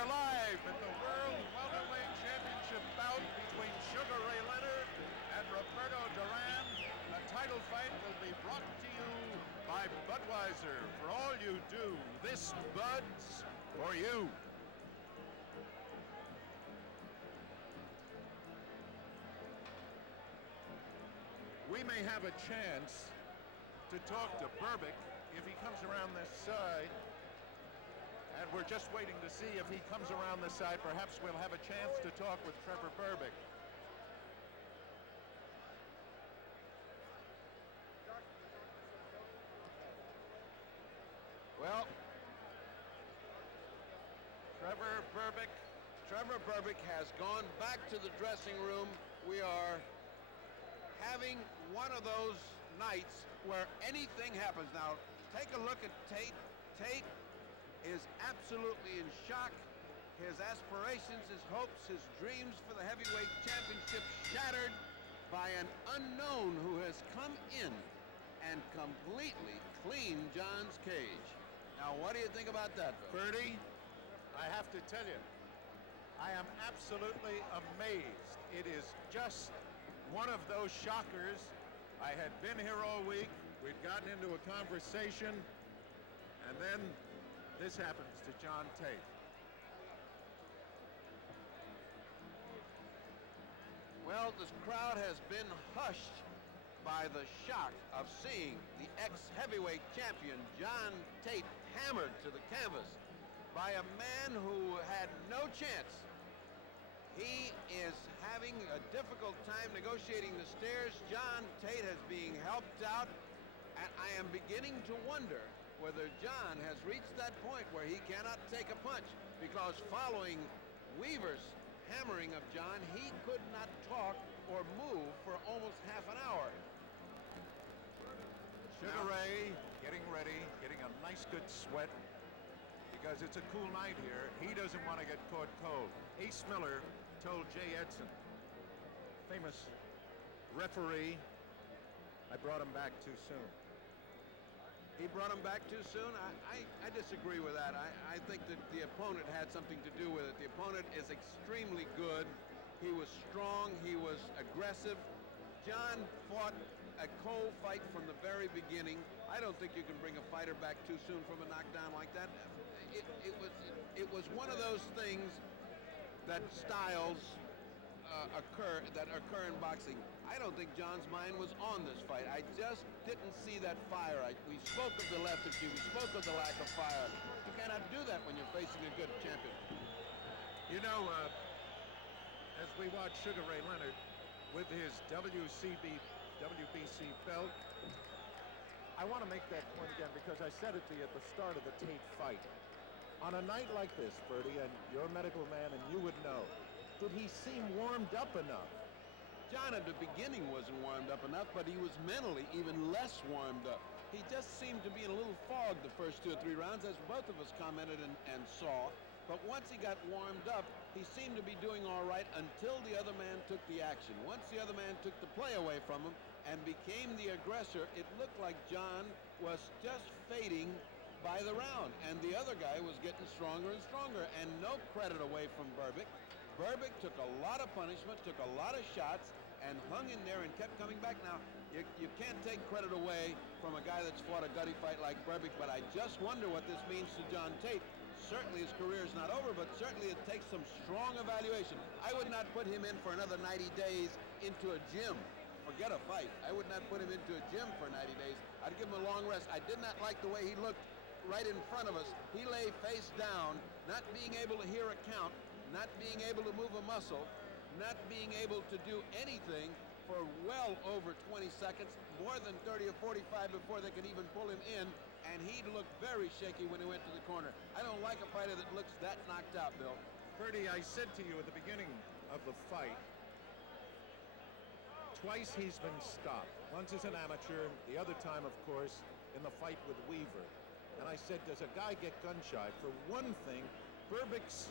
We're live at the World Welterweight Championship bout between Sugar Ray Leonard and Roberto Durán. The title fight will be brought to you by Budweiser. For all you do, this Bud's for you. We may have a chance to talk to Berbick if he comes around this side. And we're just waiting to see if he comes around this side. Perhaps we'll have a chance to talk with Trevor Berbick. Well, Trevor Berbick has gone back to the dressing room. We are having one of those nights where anything happens. Now, take a look at Tate. Tate is absolutely in shock. His aspirations, his hopes, his dreams for the heavyweight championship shattered by an unknown who has come in and completely cleaned John's cage. Now, what do you think about that, Bill? Bertie, I have to tell you, I am absolutely amazed. It is just one of those shockers. I had been here all week. We'd gotten into a conversation, and then this happens to John Tate. Well, this crowd has been hushed by the shock of seeing the ex-heavyweight champion John Tate hammered to the canvas by a man who had no chance. He is having a difficult time negotiating the stairs. John Tate is being helped out, and I am beginning to wonder whether John has reached that point where he cannot take a punch, because following Weaver's hammering of John, he could not talk or move for almost half an hour. Sugar Ray getting ready, getting a nice good sweat, because it's a cool night here. He doesn't want to get caught cold. Ace Miller told Jay Edson, famous referee, I brought him back too soon. He brought him back too soon? I disagree with that. I think that the opponent had something to do with it. The opponent is extremely good. He was strong. He was aggressive. John fought a cold fight from the very beginning. I don't think you can bring a fighter back too soon from a knockdown like that. It was one of those things that styles occur in boxing. I don't think John's mind was on this fight. I just didn't see that fire. We spoke of the lethargy. We spoke of the lack of fire. You cannot do that when you're facing a good champion. You know, as we watch Sugar Ray Leonard with his WBC belt, I want to make that point again because I said it to you at the start of the Tate fight. On a night like this, Bertie, and you're a medical man and you would know, did he seem warmed up enough? John at the beginning wasn't warmed up enough, but he was mentally even less warmed up. He just seemed to be in a little fog the first 2 or 3 rounds, as both of us commented and saw. But once he got warmed up, he seemed to be doing all right until the other man took the action. Once the other man took the play away from him and became the aggressor, it looked like John was just fading by the round, and the other guy was getting stronger and stronger, and no credit away from Berbick. Berbick took a lot of punishment, took a lot of shots, and hung in there and kept coming back. Now, you can't take credit away from a guy that's fought a gutty fight like Berbick, but I just wonder what this means to John Tate. Certainly his career is not over, but certainly it takes some strong evaluation. I would not put him in for another 90 days into a gym. Forget a fight. I would not put him into a gym for 90 days. I'd give him a long rest. I did not like the way he looked right in front of us. He lay face down, not being able to hear a count, not being able to move a muscle, not being able to do anything for well over 20 seconds, more than 30 or 45 before they could even pull him in, and he looked very shaky when he went to the corner. I don't like a fighter that looks that knocked out, Bill. Bertie, I said to you at the beginning of the fight, twice he's been stopped. Once as an amateur, the other time, of course, in the fight with Weaver. And I said, does a guy get gun-shy? For one thing, Berbick's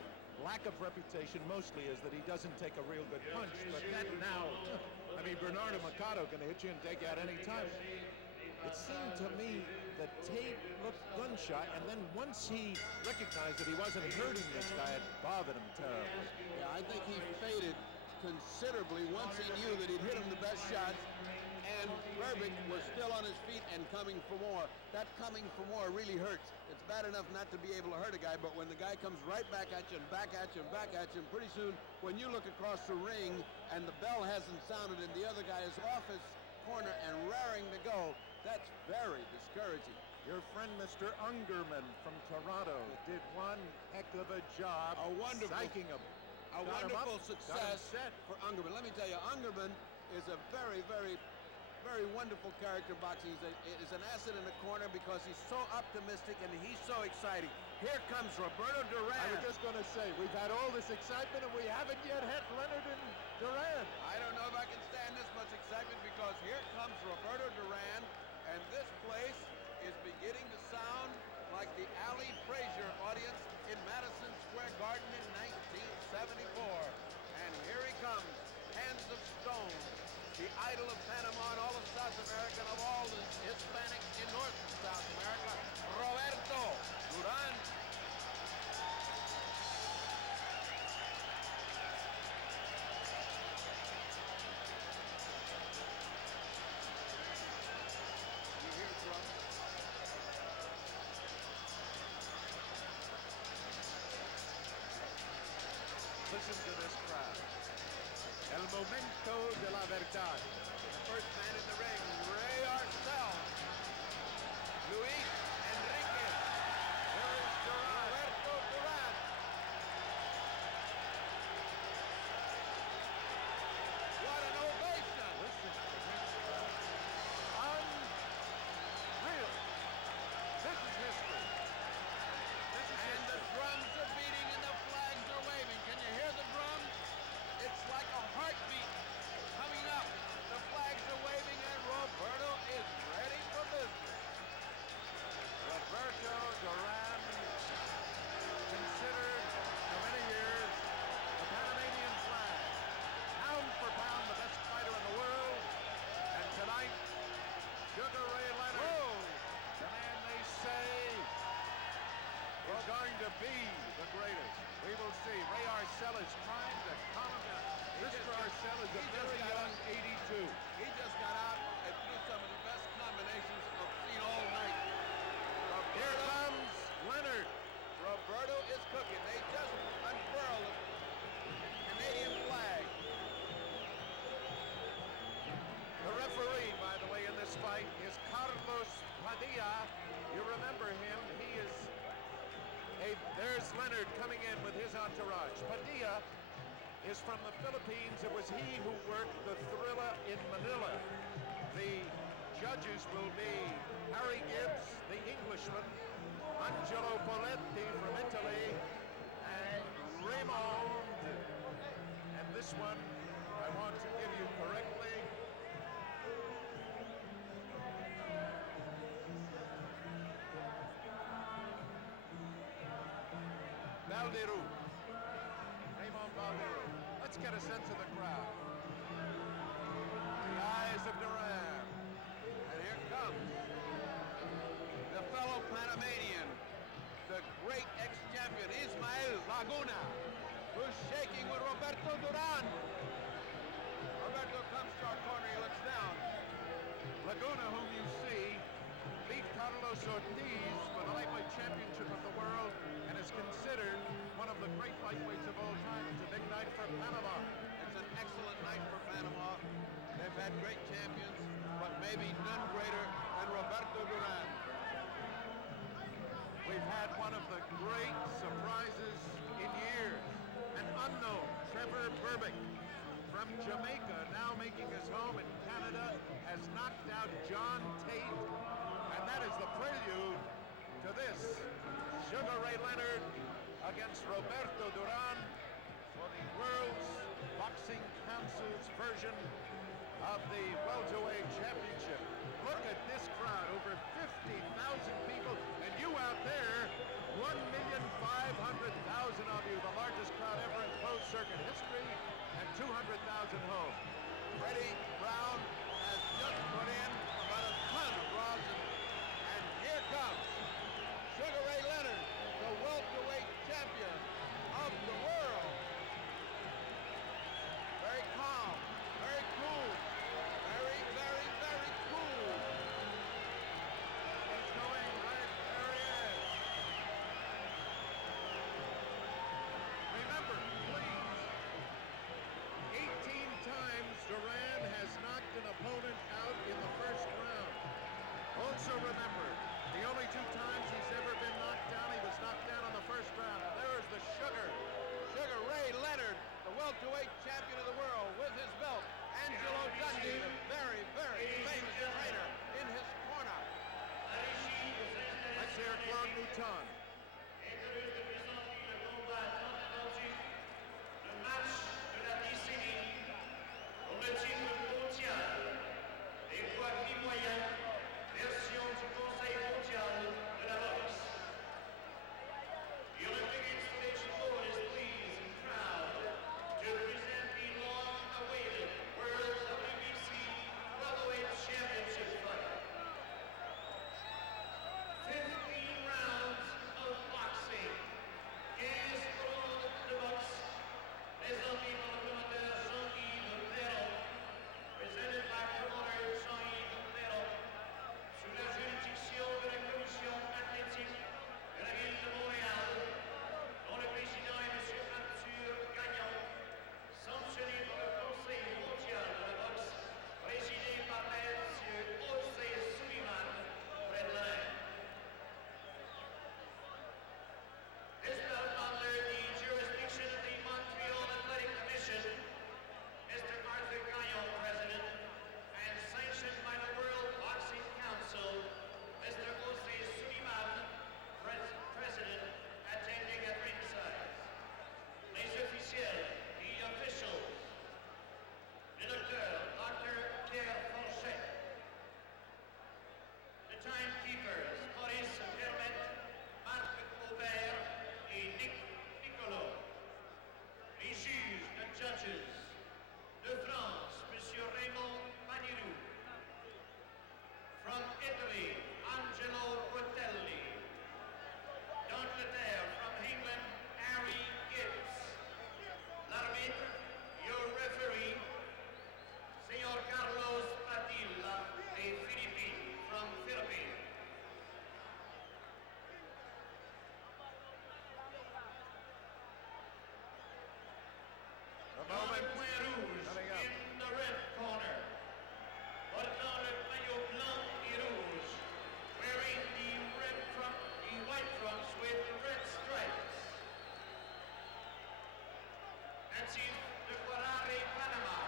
lack of reputation mostly is that he doesn't take a real good punch, but that now, I mean, Bernardo Machado can hit you and take you out any time. It seemed to me that Tate looked gunshot, and then once he recognized that he wasn't hurting this guy, it bothered him terribly. Yeah, I think he faded considerably once he knew that he'd hit him the best shots, and Berbick was still on his feet and coming for more. That coming for more really hurts. It's bad enough not to be able to hurt a guy, but when the guy comes right back at you and back at you and back at you, and pretty soon when you look across the ring and the bell hasn't sounded and the other guy is off his corner and raring to go, that's very discouraging. Your friend Mr. Ungerman from Toronto did one heck of a job psyching him. A wonderful success for Ungerman. Let me tell you, Ungerman is a very, very, very wonderful character in boxing. He's an asset in the corner because he's so optimistic and he's so exciting. Here comes Roberto Durán. I was just going to say, we've had all this excitement and we haven't yet had Leonard and Durán. I don't know if I can stand this much excitement because here comes Roberto Durán, and this place is beginning to sound like the Ali Frazier audience in Madison Square Garden in 1974. And here he comes, Hands of Stone, the idol of Panama and all of South America and of all the Hispanics in North and South America, Roberto Durán. You hear drums? Listen to this crowd. El momento de la verdad. First man in the ring, Ray Arcel. Luis Enriquez. There is Roberto Durán. What an ovation! Listen to this crowd. Unreal. This is history. This is And the history. drums are beating and the flags are waving. Can you hear the drums? It's like a heartbeat coming up. The flags are waving and Roberto is ready for business. Roberto Durán, considered for many years the Panamanian flag, pound for pound the best fighter in the world, and tonight, Sugar Ray Leonard, the man they say is going to be the greatest. We will see. Ray Arcel is trying to calm him down. Mr. Arcel is a very young 82. He just got out and threw some of the best combinations I've seen all night. Here comes Leonard. Roberto is cooking. They just unfurled the Canadian flag. The referee, by the way, in this fight is Carlos Padilla. You remember him. He is there's Leonard coming in with his entourage. Padilla is from the Philippines. It was he who worked the Thriller in Manila. The judges will be Harry Gibbs, the Englishman, Angelo Poletti from Italy, and Raymond. And this one, I want to give you correctly. Valderu. Raymond Valderu. Let's get a sense of the crowd. The eyes of Durán. And here comes the fellow Panamanian, the great ex-champion Ismael Laguna, who's shaking with Roberto Durán. Roberto comes to our corner, he looks down. Laguna, whom you see, beat Carlos Ortiz for the lightweight championship of the world and is considered one of the great lightweights of all time. It's a big night for Panama. It's an excellent night for Panama. They've had great champions, but maybe none greater than Roberto Durán. We've had one of the great surprises in years, an unknown Trevor Berbick from Jamaica, now making his home in Canada, has knocked out John Tate, and that is the prelude to this. Sugar Ray Leonard against Roberto Durán for the World's Boxing Council's version of the welterweight championship. Look at this crowd, over 50,000 people, and you out there, 1,500,000 of you, the largest crowd ever in closed circuit history, and 200,000 home. Freddie Brown has just put in about a ton of rosin, and Here comes Sugar Ray Leonard, the welterweight champion of the world. Very calm, very cool, very, very, very cool. He's going right. There he is. Remember, please, 18 times Durán has knocked an opponent out in the first round. Also remember, the only 2 times he's ever been knocked down, he was knocked down in the first round. And there is the Sugar. Sugar Ray Leonard, the welterweight champion of the world, with his belt. Angelo Dundee, the very, very famous trainer, in his corner. Let's hear Claude Mouton. Le match de la décennie pour le titre mondial des poids mi-moyens, version du Conseil mondial de la boxe. The Olympic installation board is pleased and proud to present the long-awaited World WBC Welterweight Championship fight. 15 rounds of boxing. 15 rounds de boxe. Présenté par le promoteur Jean-Yves Roberto, presented by promoter Jean-Yves Roberto, sous la juridiction de la commission athlétique de la ville de Montréal, dont le président est M. Arthur Gagnon, sanctionné par le Conseil mondial de la boxe, présidé par M. José Sullivan, près de la reine. This bout under the jurisdiction of the Montreal Athletic Commission, Mr. Arthur Gagnon, President, and sanctioned by the World Boxing Council, Mr. José Sullivan, President, attending at ringside. Les officiels, the officials, le docteur, Dr. Pierre Fonchet, the timekeepers, Maurice Vermette, Marc Aubert, et Nick Piccolo. Les juges, the judges. De France, Monsieur Raymond Panirou. From Italy, Angelo Rotelli. D'Angleterre, from England, Harry Gibbs. L'arbitre, your referee, Señor Carlos Padilla, a Philippine, from Philippines. The Dans le moment coin rouge, coming up. in the red corner, portant le maillot blanc et rouge, wearing the white trunks with red stripes. Natif de Guarare, Panama,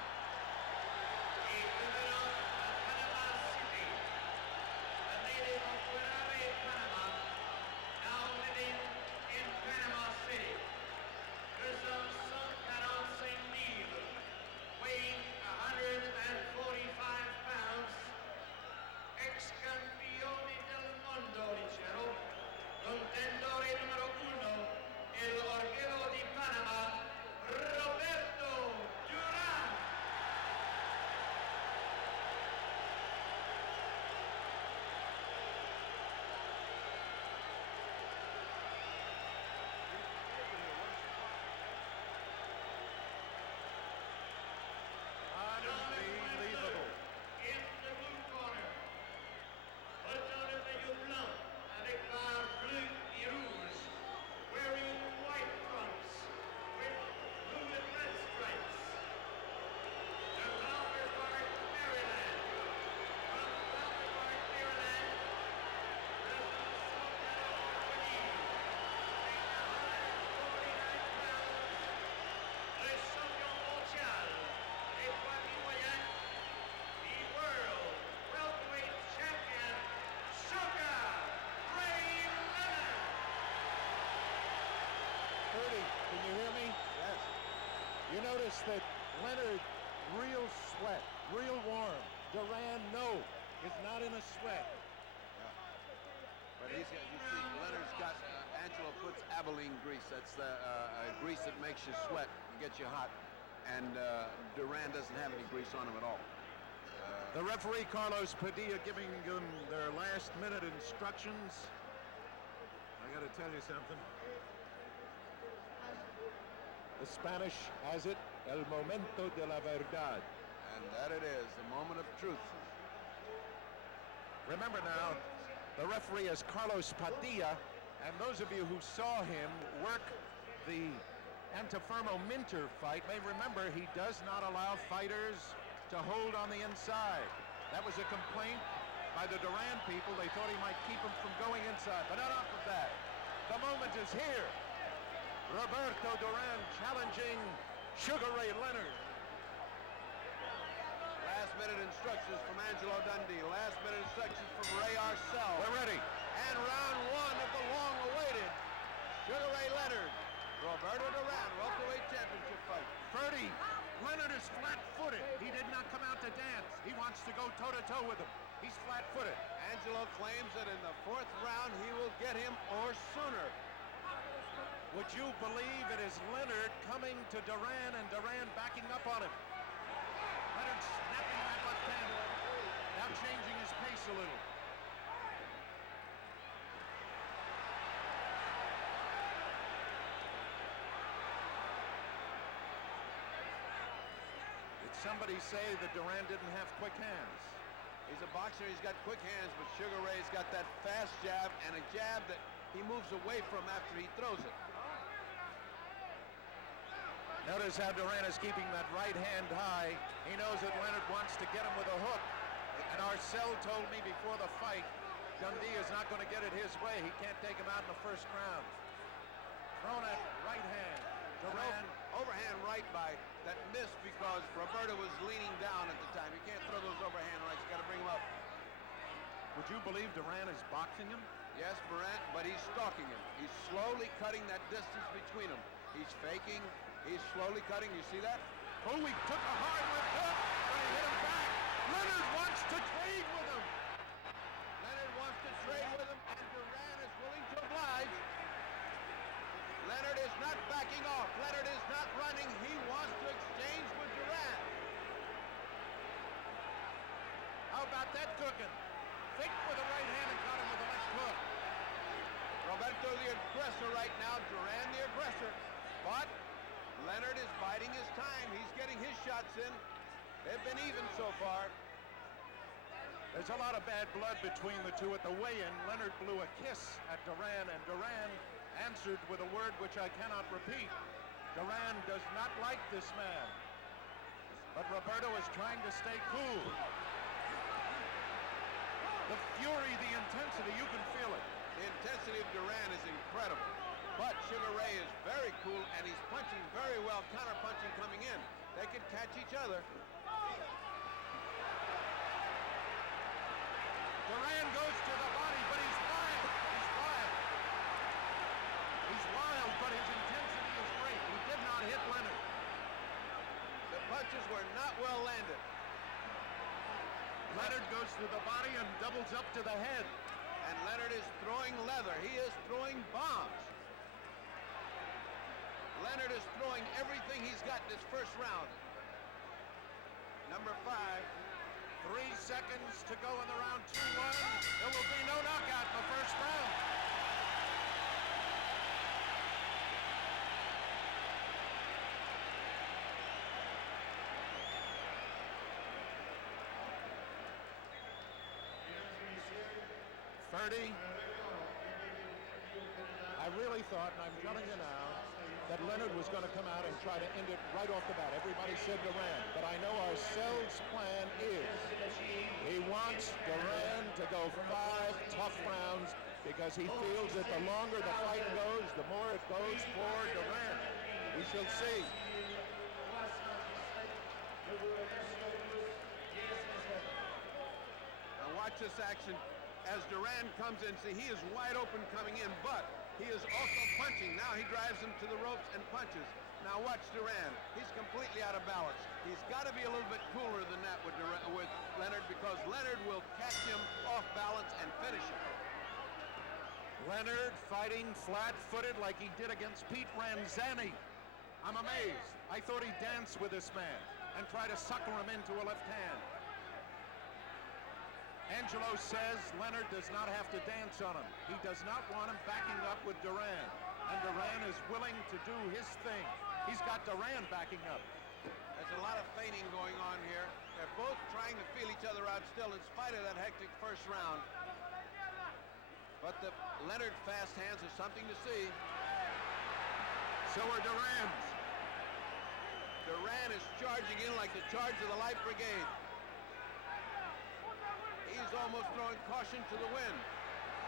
et devenant à Panama City, a native of Guarare, Panama, now living in Panama City. Pesant 145 livres, weighing 145 pounds, ex-campione del mondo, dicevo, contendore numero 1, el orguero di Panama, Roberto Durán. Unbelievable. In the blue corner, portant le maillot blanc avec barre bleue et rouge, wearing white trunks with blue and red stripes. De Palmer Park, Maryland. From Palmer Park, Maryland, President Sultan Al-Qadi, weighing 149 pounds, le champion mondial des poids mi-moyens, the world welterweight champion, Sugar Ray Leonard. Purdy, can you hear me? Yes. You notice that Leonard, real sweat, real warm. Durán, no, is not in a sweat. But he's got, you see, Leonard's got, Angelo puts Abilene grease. That's the grease that makes you sweat, gets you hot. And Durán doesn't have any grease on him at all. The referee, Carlos Padilla, giving them their last-minute instructions. I got to tell you something. The Spanish has it, el momento de la verdad. And that it is, the moment of truth. Remember now, the referee is Carlos Padilla, and those of you who saw him work the Antifermo Minter fight may remember he does not allow fighters to hold on the inside. That was a complaint by the Durán people. They thought he might keep him from going inside, but enough of that. The moment is here. Roberto Durán challenging Sugar Ray Leonard. Last-minute instructions from Angelo Dundee. Last-minute instructions from Ray Arcel. We're ready. And round one of the long-awaited Sugar Ray Leonard, Roberto Durán welterweight championship fight. Ferdy, Leonard is flat-footed. He did not come out to dance. He wants to go toe-to-toe with him. He's flat-footed. Angelo claims that in the fourth round he will get him or sooner. Would you believe it is Leonard coming to Durán and Durán backing up on him? Leonard snapping that left hand, now changing his pace a little. Did somebody say that Durán didn't have quick hands? He's a boxer, he's got quick hands, but Sugar Ray's got that fast jab and a jab that he moves away from after he throws it. Notice how Durán is keeping that right hand high. He knows that Leonard wants to get him with a hook. And Arcel told me before the fight, Dundee is not going to get it his way. He can't take him out in the first round. Thrown at right hand. Durán. Overhand right by that missed because Roberto was leaning down at the time. You can't throw those overhand rights. You got to bring them up. Would you believe Durán is boxing him? Yes, Morant, but he's stalking him. He's slowly cutting that distance between them. He's faking. He's slowly cutting. You see that? Oh, he took a hard left hook, but he hit him back. Leonard wants to trade with him. Leonard wants to trade with him, and Durán is willing to oblige. Leonard is not backing off. Leonard is not running. He wants to exchange with Durán. How about that cooking? Fake with the right hand and got him with the left hook. Roberto the aggressor right now. Durán the aggressor. But Leonard is biding his time. He's getting his shots in. They've been even so far. There's a lot of bad blood between the two at the weigh-in. Leonard blew a kiss at Durán, and Durán answered with a word which I cannot repeat. Durán does not like this man. But Roberto is trying to stay cool. The fury, the intensity, you can feel it. The intensity of Durán is incredible. But Sugar Ray is very cool, and he's punching very well, counter-punching coming in. They can catch each other. Durán goes to the body, but he's wild. He's wild. He's wild, but his intensity is great. He did not hit Leonard. The punches were not well landed. Leonard goes to the body and doubles up to the head. And Leonard is throwing leather. He is throwing bombs. Leonard is throwing everything he's got this first round. Number 5. 3 seconds to go in the round. 2-1. There will be no knockout in the first round. Ferdy, I really thought, and I'm telling you now, that Leonard was going to come out and try to end it right off the bat. Everybody said Durán, but I know Arcel's plan is he wants Durán to go 5 tough rounds because he feels that the longer the fight goes, the more it goes for Durán. We shall see. Now watch this action as Durán comes in. See, he is wide open coming in, but he is also punching. Now he drives him to the ropes and punches. Now watch Durán. He's completely out of balance. He's got to be a little bit cooler than that with Leonard because Leonard will catch him off balance and finish him. Leonard fighting flat-footed like he did against Pete Ranzani. I'm amazed. I thought he'd dance with this man and try to sucker him into a left hand. Angelo says Leonard does not have to dance on him. He does not want him backing up with Durán. And Durán is willing to do his thing. He's got Durán backing up. There's a lot of feigning going on here. They're both trying to feel each other out still in spite of that hectic first round. But the Leonard fast hands are something to see. So are Durán's. Durán is charging in like the charge of the Light Brigade. He's almost throwing caution to the wind.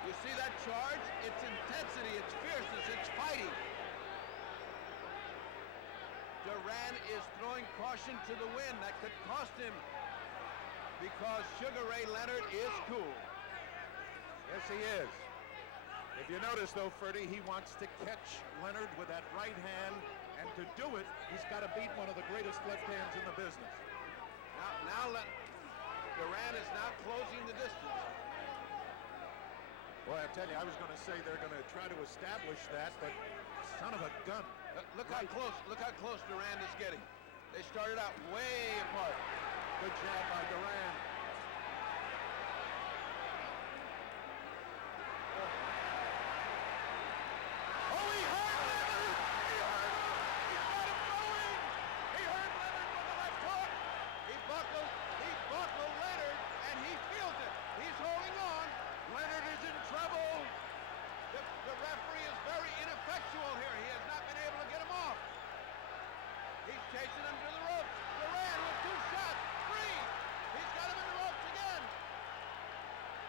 You see that charge? It's intensity, it's fierceness, it's fighting. Durán is throwing caution to the wind. That could cost him because Sugar Ray Leonard is cool. Yes, he is. If you notice, though, Ferdy, he wants to catch Leonard with that right hand, and to do it, he's got to beat one of the greatest left hands in the business. Durán is now closing the distance. Boy, I tell you, I was going to say they're going to try to establish that, but son of a gun. Look how close Durán is getting. They started out way apart. Good jab by Durán. Oh, he hurt Leonard! He hurt him! He got him going! He hurt Leonard with the left hook! He buckled Leonard, and he feels it. He's holding on. Leonard is in trouble! The referee is very ineffectual here. He has not been able to get him off. He's chasing him to the ropes. Durán with 2 shots. 3. He's got him in the ropes again.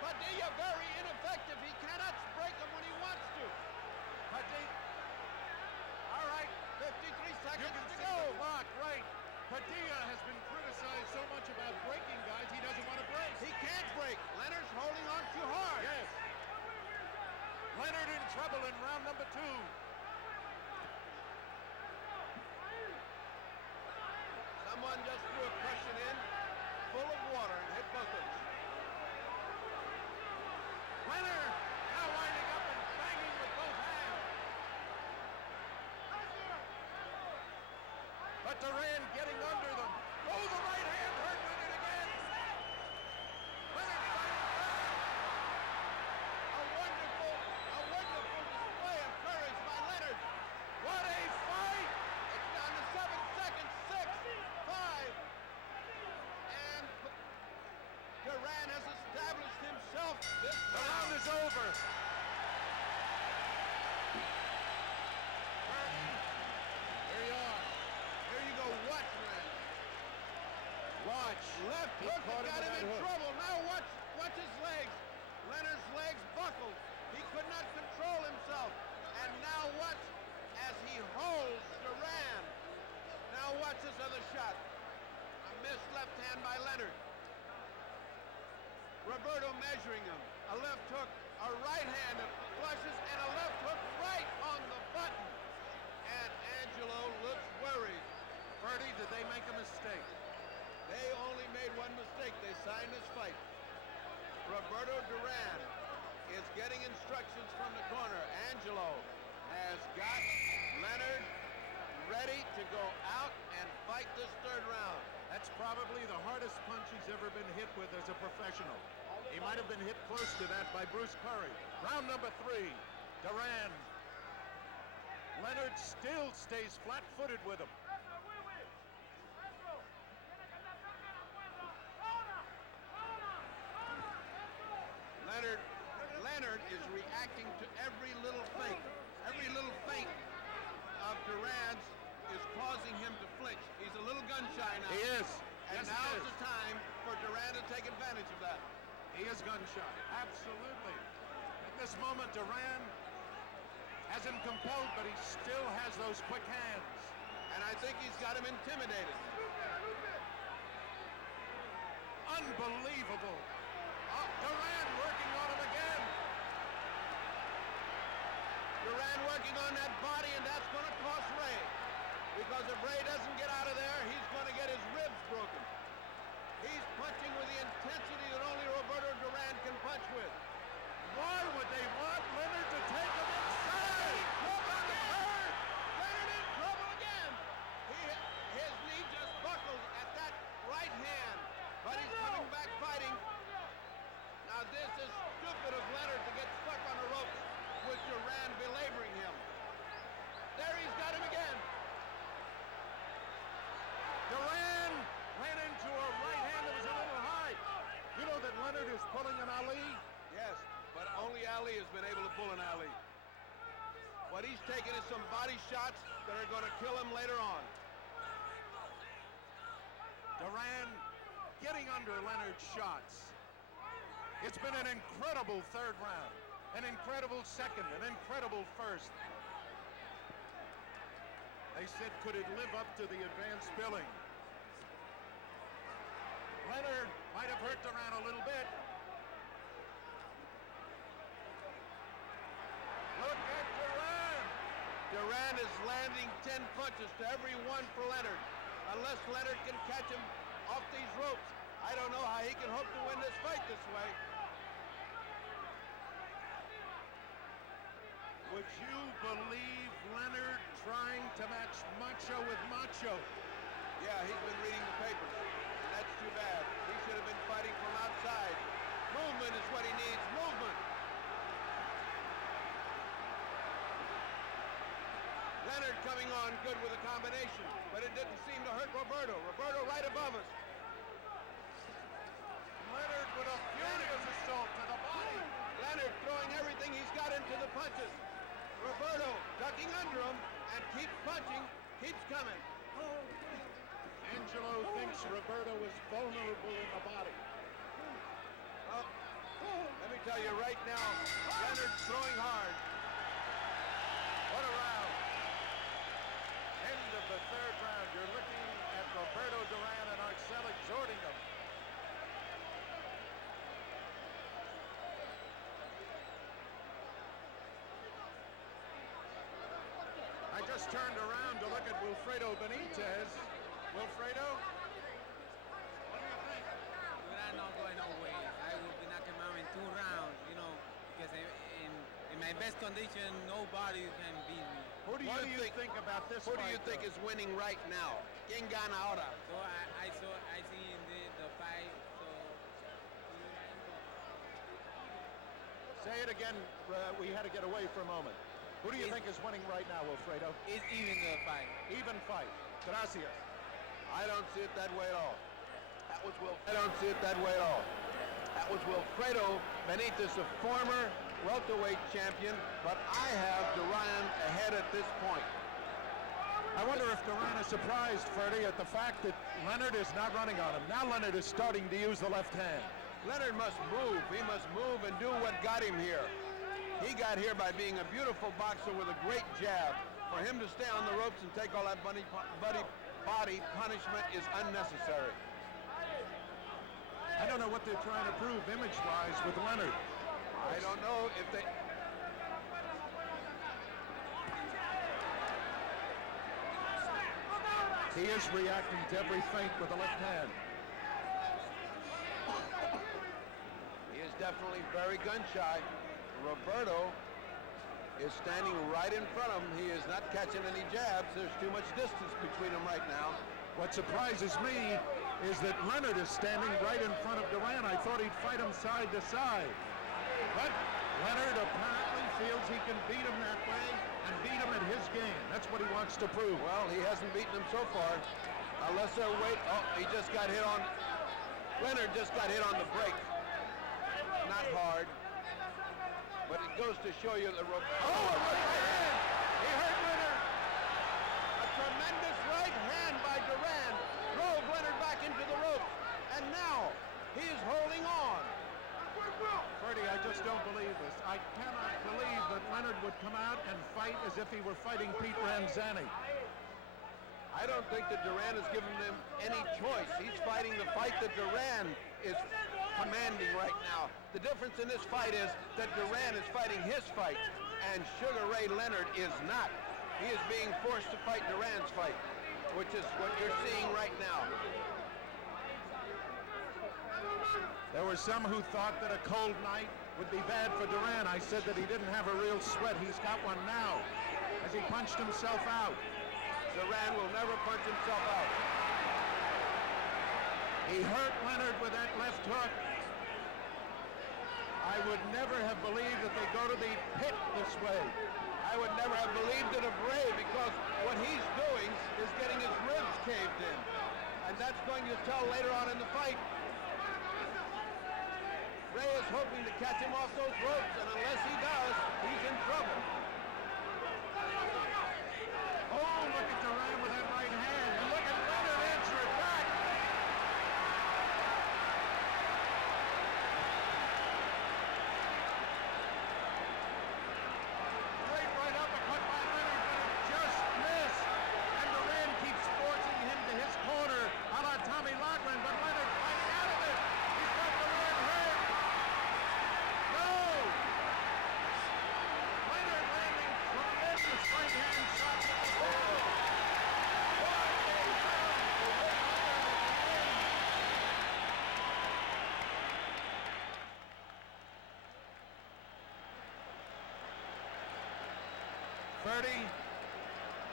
Padilla very ineffective. He cannot break him when he wants to. Padilla. All right, 53 seconds to go. The clock, right. Padilla has been criticized so much about breaking guys, he doesn't want to break. He can't break. Leonard's holding on too hard. Yes. Leonard in trouble in round number 2. Someone just threw a cushion in full of water and hit both of us. Leonard now winding up and banging with both hands. But Durán getting under them. Oh, the right hand hurt Leonard again. Leonard fighting back. A wonderful display of courage by Leonard. What a fight! It's down to 7 seconds. 6, 5, and Durán has established himself. This The round is over. Here you are. Here you go. Watch, man. Watch. Left He hook caught got him him with in that hook. trouble. Now watch his legs. Leonard's legs buckled. He could not control himself. And now watch as he holds Durán. Now watch this other shot. A missed left hand by Leonard. Roberto measuring him. A left hook, a right hand that flushes, and a left hook right on the button. And Angelo looks worried. Ferdy, did they make a mistake? They only made one mistake. They signed this fight. Roberto Durán is getting instructions from the corner. Angelo has got Leonard ready to go out and fight this 3rd round. That's probably the hardest punch he's ever been hit with as a professional. He might have been hit close to that by Bruce Curry. Round number 3, Durán. Leonard still stays flat-footed with him. Leonard is reacting to every little feint. Every little feint of Durán's is causing him to flinch. He's a little gun-shy now. He is. And Yes, he now's is. the time for Durán to take advantage of that. He is gun-shy. Absolutely. At this moment, Durán has him compelled, but he still has those quick hands. And I think he's got him intimidated. Unbelievable. Durán working on him again. Durán working on that body, and that's going to cost Ray. Because if Ray doesn't get out of there, he's going to get his ribs broken. He's punching with the intensity that only Roberto Durán can punch with. Why would they want Leonard to take him inside? Leonard in trouble again. His knee just buckled at that right hand, but he's coming back fighting. What he's taking is some body shots that are going to kill him later on. Durán getting under Leonard's shots. It's been an incredible third round, an incredible second, an incredible first. They said, could it live up to the advanced billing? Leonard might have hurt Durán a little bit. Look at Durán. Durán is landing 10 punches to every one for Leonard. Unless Leonard can catch him off these ropes, I don't know how he can hope to win this fight this way. Would you believe Leonard trying to match Macho with Macho? Yeah, he's been reading the papers, and that's too bad. He should have been fighting from outside. Movement is what he needs, movement. Leonard coming on good with a combination, but it didn't seem to hurt Roberto. Roberto right above us. Leonard with a furious assault to the body. Leonard throwing everything he's got into the punches. Roberto ducking under him and keeps punching, keeps coming. Angelo thinks Roberto is vulnerable in the body. Oh, let me tell you right now, Leonard's throwing hard. What a round. End of the third round. You're looking at Roberto Durán and Arcel exhorting him. I just turned around to look at Wilfredo Benitez. Wilfredo? What do you think? Durán not going no way. I will be knocking him out in 2 rounds, you know, because in my best condition, nobody can beat me. What do you think about this Who fight, do you think though? is winning right now? ¿Quién gana ahora? So I see in the fight, so Say it again. We had to get away for a moment. Who do you think is winning right now, Wilfredo? it's even the fight. Even fight. Gracias. I don't see it that way at all. I don't see it that way at all. That was Wilfredo Benitez, a former welterweight champion, but I have Durán ahead at this point. I wonder if Durán is surprised, Ferdy, at the fact that Leonard is not running on him. Now Leonard is starting to use the left hand. Leonard must move. He must move and do what got him here. He got here by being a beautiful boxer with a great jab. For him to stay on the ropes and take all that body punishment is unnecessary. I don't know what they're trying to prove image-wise with Leonard. I don't know if they... He is reacting to every feint with the left hand. He is definitely very gun-shy. Roberto is standing right in front of him. He is not catching any jabs. There's too much distance between them right now. What surprises me is that Leonard is standing right in front of Durán. I thought he'd fight him side to side. But Leonard apparently feels he can beat him that way and beat him at his game. That's what he wants to prove. Well, he hasn't beaten him so far. Unless they're waiting. Oh, he just got hit on... Leonard just got hit on the break. Not hard. But it goes to show you that... Oh, a right hand! He hurt Leonard! A tremendous right hand by Durán drove Leonard back into the ropes. And now, he is holding on. Ferdy, I just don't believe this. I cannot believe that Leonard would come out and fight as if he were fighting Pete Ramzani. I don't think that Durán has given him any choice. He's fighting the fight that Durán is commanding right now. The difference in this fight is that Durán is fighting his fight, and Sugar Ray Leonard is not. He is being forced to fight Durán's fight, which is what you're seeing right now. There were some who thought that a cold night would be bad for Durán. I said that he didn't have a real sweat. He's got one now as he punched himself out. Durán will never punch himself out. He hurt Leonard with that left hook. I would never have believed that they go to the pit this way. I would never have believed it of Ray, because what he's doing is getting his ribs caved in. And that's going to tell later on in the fight. Ray is hoping to catch him off those ropes, and unless he does, he's in trouble. Bertie,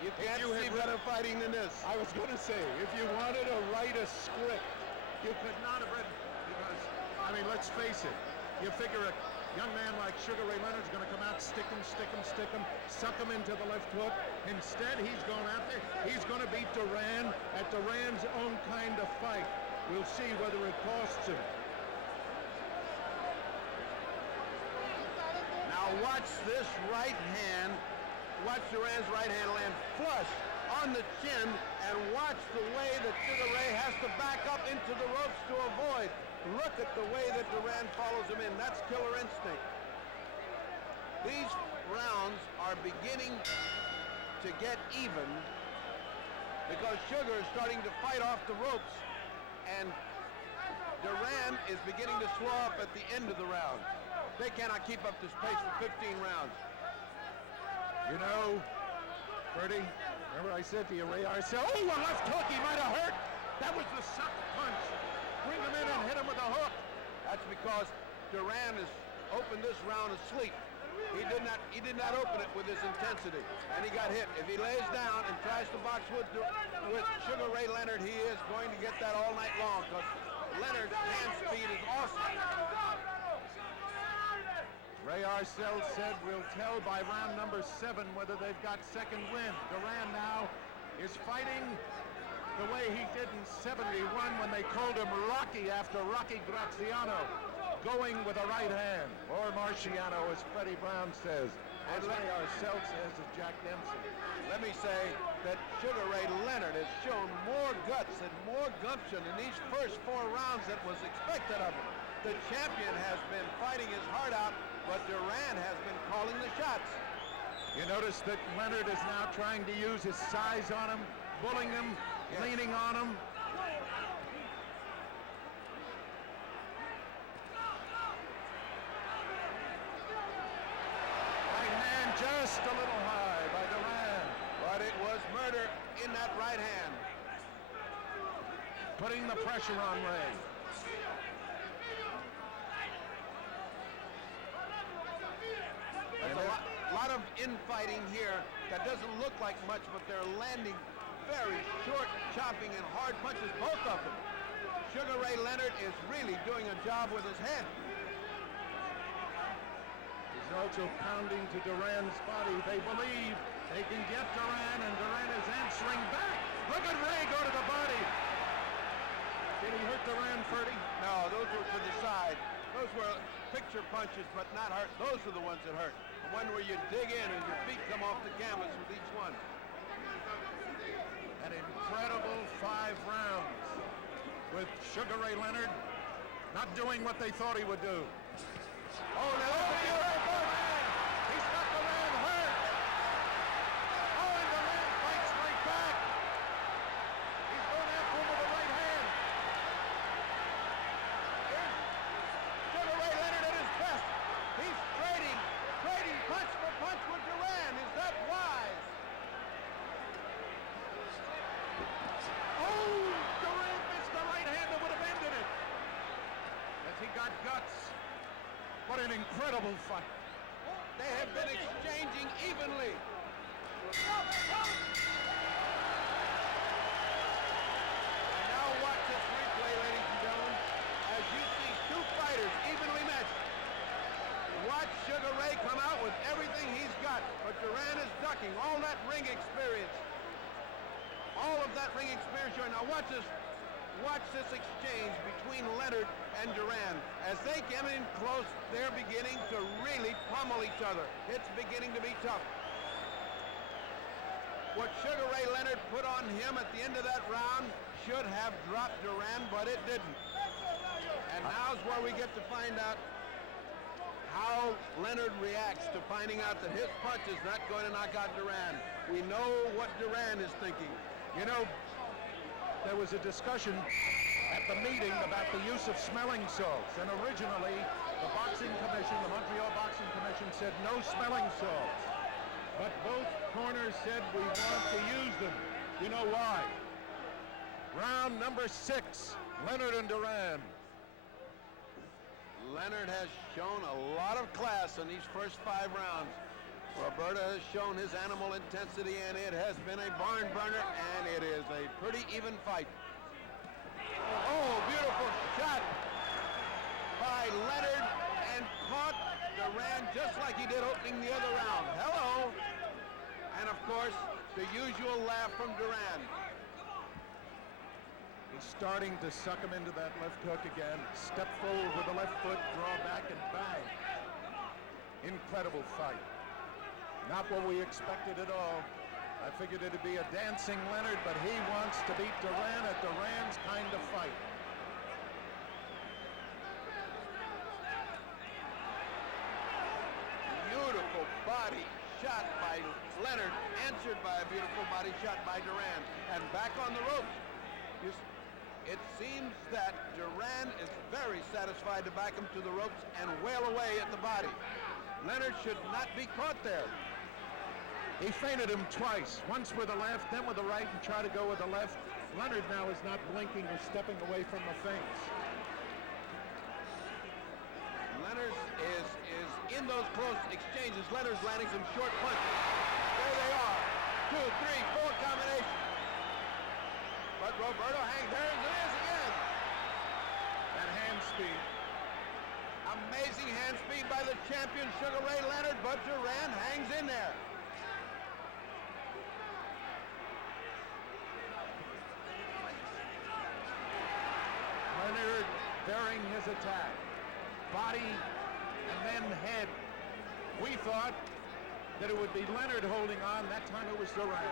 You can't see better fighting than this. I was going to say, if you wanted to write a script, you could not have written, because, I mean, let's face it, you figure a young man like Sugar Ray Leonard's going to come out, stick him, suck him into the left hook. Instead, he's going after, he's going to beat Durán at Duran's own kind of fight. We'll see whether it costs him. Now watch this right hand. Watch Duran's right hand land flush on the chin, and watch the way that Sugar Ray has to back up into the ropes to avoid. Look at the way that Durán follows him in. That's killer instinct. These rounds are beginning to get even because Sugar is starting to fight off the ropes, and Durán is beginning to slow up at the end of the round. They cannot keep up this pace for 15 rounds. You know, Bertie, remember I said to you, Ray Arcel, oh, a left hook, he might have hurt. That was the suck punch. Bring him in and hit him with a hook. That's because Durán has opened this round asleep. He did not open it with his intensity, and he got hit. If he lays down and tries to box with Sugar Ray Leonard, he is going to get that all night long, because Leonard's hand speed is awesome. Ray Arcel said we'll tell by round number 7 whether they've got second wind. Durán now is fighting the way he did in 71 when they called him Rocky after Rocky Graziano, going with a right hand, or Marciano, as Freddie Brown says. As Ray Arcel says, as Jack Dempsey. Let me say that Sugar Ray Leonard has shown more guts and more gumption in these first 4 rounds than was expected of him. The champion has been fighting his heart out, but Durán has been calling the shots. You notice that Leonard is now trying to use his size on him, bullying him, yes, leaning on him. Right hand just a little high by Durán. But it was murder in that right hand. Putting the pressure on Ray. There's a lot of infighting here that doesn't look like much, but they're landing very short, chopping, and hard punches, both of them. Sugar Ray Leonard is really doing a job with his head. He's also pounding to Durán's body. They believe they can get Durán, and Durán is answering back. Look at Ray go to the body. Did he hurt Durán, Ferdy? No, those were to the side. Those were picture punches, but not hurt. Those are the ones that hurt. The one where you dig in and your feet come off the canvas with each one. An incredible 5 rounds with Sugar Ray Leonard not doing what they thought he would do. Oh, now he's got Durán hurt. Oh, and Durán fights right back. He's going after him with the right hand. Sugar Ray Leonard at his best. He's trading punch for punch with Durán. Is that wise? Oh, Durán missed the right hand that would have ended it. As he got guts. What an incredible fight. They have been exchanging evenly. And now watch this replay, ladies and gentlemen, as you see 2 fighters evenly matched. Watch Sugar Ray come out with everything he's got, but Durán is ducking all that ring experience. All of that ring experience showing. Now watch this exchange between Leonard and Durán. As they get in close, they're beginning to really pummel each other. It's beginning to be tough. What Sugar Ray Leonard put on him at the end of that round should have dropped Durán, but it didn't. And now's where we get to find out how Leonard reacts to finding out that his punch is not going to knock out Durán. We know what Durán is thinking. You know, there was a discussion at the meeting about the use of smelling salts, and originally the boxing commission, the Montreal Boxing Commission, said no smelling salts. But both corners said we want to use them. You know why? Round number 6, Leonard and Durán. Leonard has shown a lot of class in these first 5 rounds. Roberto has shown his animal intensity, and it has been a barn burner, and it is a pretty even fight. Oh, beautiful shot by Leonard, and caught Durán just like he did opening the other round. Hello! And of course, the usual laugh from Durán. He's starting to suck him into that left hook again. Step forward with the left foot, draw back, and bang. Incredible fight. Not what we expected at all. I figured it'd be a dancing Leonard, but he wants to beat Durán at Durán's kind of fight. Beautiful body shot by Leonard, answered by a beautiful body shot by Durán. And back on the ropes. It seems that Durán is very satisfied to back him to the ropes and wail away at the body. Leonard should not be caught there. He feinted him twice, once with the left, then with the right, and tried to go with the left. Leonard now is not blinking or stepping away from the feints. Leonard is in those close exchanges. Leonard's landing some short punches. There they are. 2, 3, 4 combinations. But Roberto hangs there, and it is again. That hand speed. Amazing hand speed by the champion Sugar Ray Leonard, but Durán hangs in there. Leonard varying his attack. Body and then head. We thought that it would be Leonard holding on. That time it was Durán.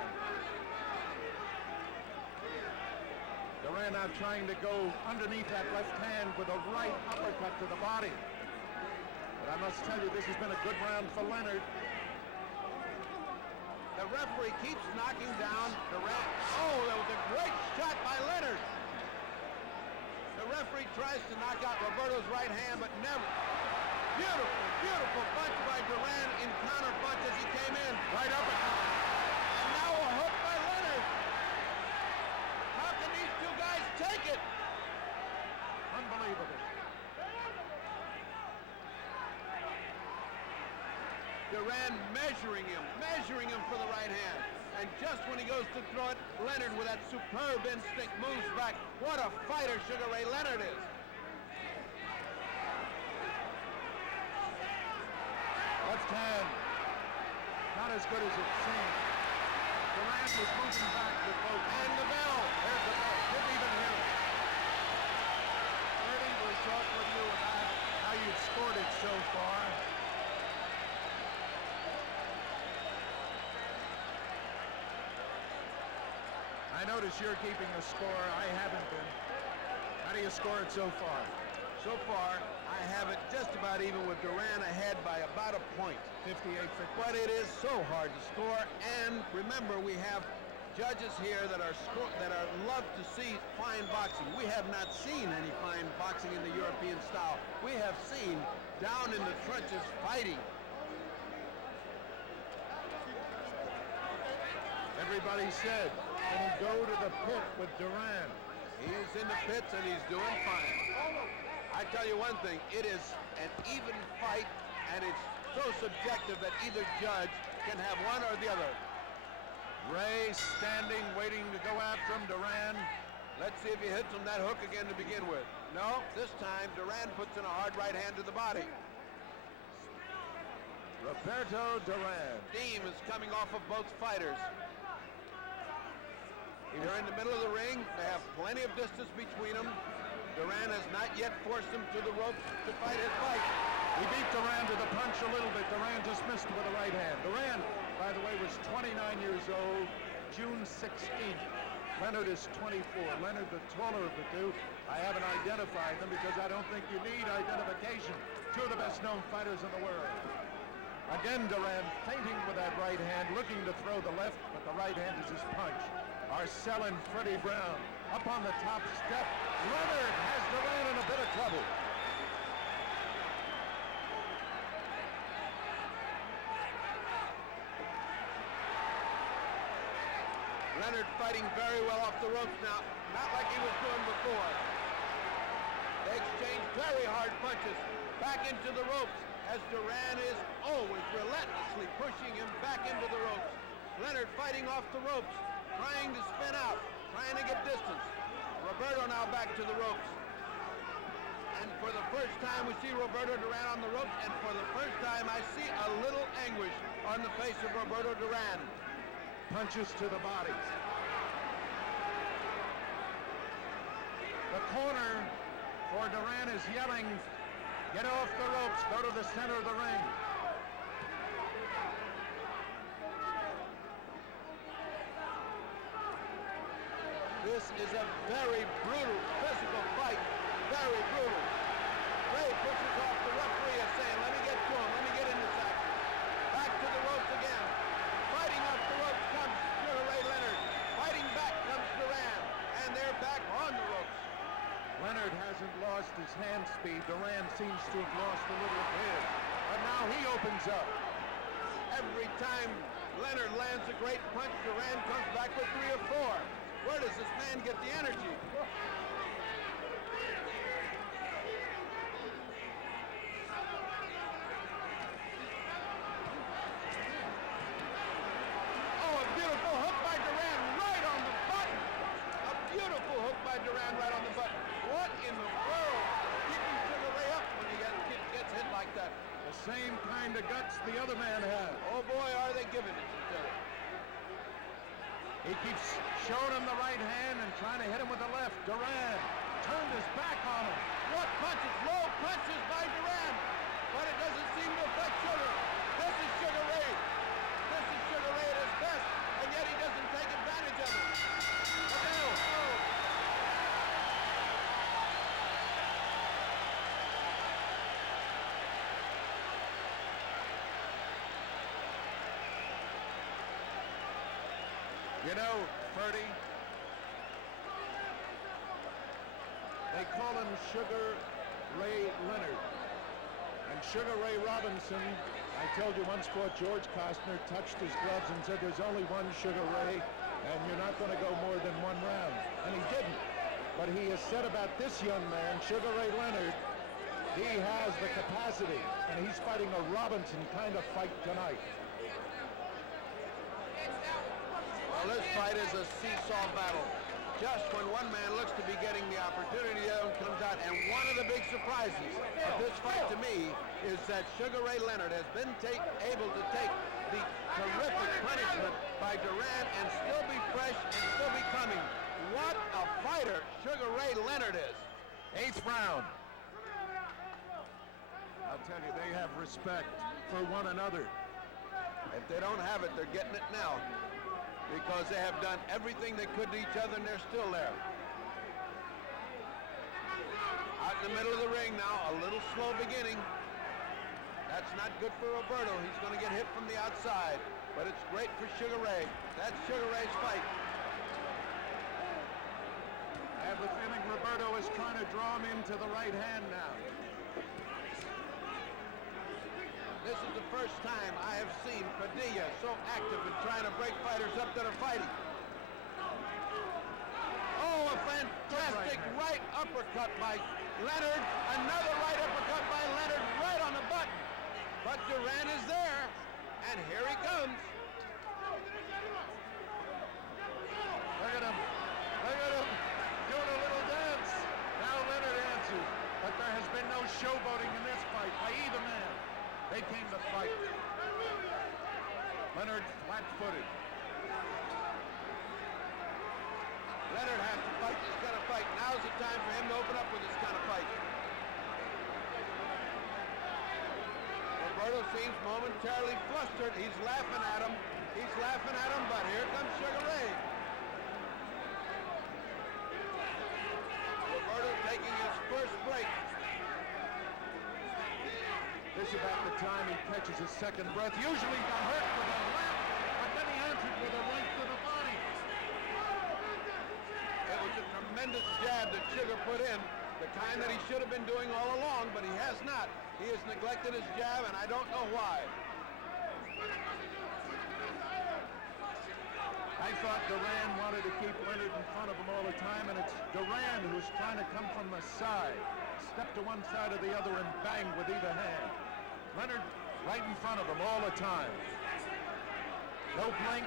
Durán now trying to go underneath that left hand with a right uppercut to the body. But I must tell you, this has been a good round for Leonard. The referee keeps knocking down Durán. Oh, that was a great shot by Leonard. The referee tries to knock out Roberto's right hand, but never. Beautiful, beautiful punch by Durán in counter punch as he came in. Right uppercut. And now a hook by Leonard. How can these two guys take it? Unbelievable. Durán measuring him for the right hand. And just when he goes to throw it, Leonard with that superb instinct moves back. What a fighter Sugar Ray Leonard is. Left hand. Not as good as it seemed. Durán was moving back with both. And the bell. There's the bell. Didn't even hear it. Ernie, we'll talk with you about how you've scored it so far. I notice you're keeping a score. I haven't been. How do you score it so far? So far, I have it just about even with Durán ahead by about a point. 58-50. But it is so hard to score. And remember, we have judges here that are love to see fine boxing. We have not seen any fine boxing in the European style. We have seen down in the trenches fighting. Everybody said, can he go to the pit with Durán? He's in the pits and he's doing fine. I tell you one thing, it is an even fight, and it's so subjective that either judge can have one or the other. Ray standing, waiting to go after him. Durán. Let's see if he hits him that hook again to begin with. No, this time Durán puts in a hard right hand to the body. Roberto Durán. Steam is coming off of both fighters. They're in the middle of the ring. They have plenty of distance between them. Durán has not yet forced him to the ropes to fight his fight. He beat Durán to the punch a little bit. Durán just missed with the right hand. Durán, by the way, was 29 years old, June 16th. Leonard is 24. Leonard, the taller of the two. I haven't identified them because I don't think you need identification. Two of the best-known fighters in the world. Again, Durán feinting with that right hand, looking to throw the left, but the right hand is his punch. Arcel and Freddie Brown up on the top step. Leonard has Durán in a bit of trouble. Leonard fighting very well off the ropes now, not like he was doing before. They exchange very hard punches back into the ropes, as Durán is always relentlessly pushing him back into the ropes. Leonard fighting off the ropes, trying to spin out, trying to get distance. Roberto now back to the ropes. And for the first time we see Roberto Durán on the ropes, and for the first time I see a little anguish on the face of Roberto Durán. Punches to the body. The corner for Durán is yelling, get off the ropes, go to the center of the ring. This is a very brutal physical fight, very brutal. Ray pushes off the referee and saying, let me get to him, let me get in this action. Back to the ropes again. Fighting off the ropes comes Sugar Ray Leonard. Fighting back comes Durán, and they're back on the ropes. Leonard hasn't lost his hand speed. Durán seems to have lost a little of his. But now he opens up. Every time Leonard lands a great punch, Durán comes back with 3 or 4. Where does this man get the energy? Oh, a beautiful hook by Durán right on the button. A beautiful hook by Durán right on the button. What in the world? Keeping Sugar Ray up when he gets hit like that. The same kind of guts the other man had. Oh boy, are they giving it to each other. He keeps showing him the right hand and trying to hit him with the left. Durán turned his back on him. What punches? Low punches by Durán. But it doesn't seem to affect Sugar. This is Sugar Ray. This is Sugar Ray at his best, and yet he doesn't take advantage of it. You know, Ferdy, they call him Sugar Ray Leonard. And Sugar Ray Robinson, I told you once before, George Costner touched his gloves and said there's only one Sugar Ray and you're not going to go more than 1 round. And he didn't. But he has said about this young man, Sugar Ray Leonard, he has the capacity and he's fighting a Robinson kind of fight tonight. Well, this fight is a seesaw battle. Just when one man looks to be getting the opportunity, the other one comes out. And one of the big surprises of this fight to me is that Sugar Ray Leonard has been able to take the terrific punishment by Durán and still be fresh and still be coming. What a fighter Sugar Ray Leonard is. 8th round. I'll tell you, they have respect for one another. If they don't have it, they're getting it now, because they have done everything they could to each other, and they're still there. Out in the middle of the ring now, a little slow beginning. That's not good for Roberto. He's going to get hit from the outside, but it's great for Sugar Ray. That's Sugar Ray's fight. I have the feeling Roberto is trying to draw him into the right hand now. This is the first time I have seen Padilla so active in trying to break fighters up that are fighting. Oh, a fantastic right uppercut by Leonard. Another right uppercut by Leonard right on the button. But Durán is there, and here he comes. Look at him. Look at him doing a little dance. Now Leonard answers. But there has been no showboating in this fight by either man. They came to fight. Leonard flat-footed. Leonard has to fight this kind of fight. Now's the time for him to open up with this kind of fight. Roberto seems momentarily flustered. He's laughing at him. He's laughing at him, but here comes Sugar Ray. Roberto taking his first break. This is about the time he catches his second breath. Usually he got hurt with a left, but then he answered with a right to the body. It was a tremendous jab that Sugar put in, the kind that he should have been doing all along, but he has not. He has neglected his jab, and I don't know why. I thought Durán wanted to keep Leonard in front of him all the time, and it's Durán who's trying to come from the side. Step to one side or the other and bang with either hand. Leonard right in front of him all the time. No blink,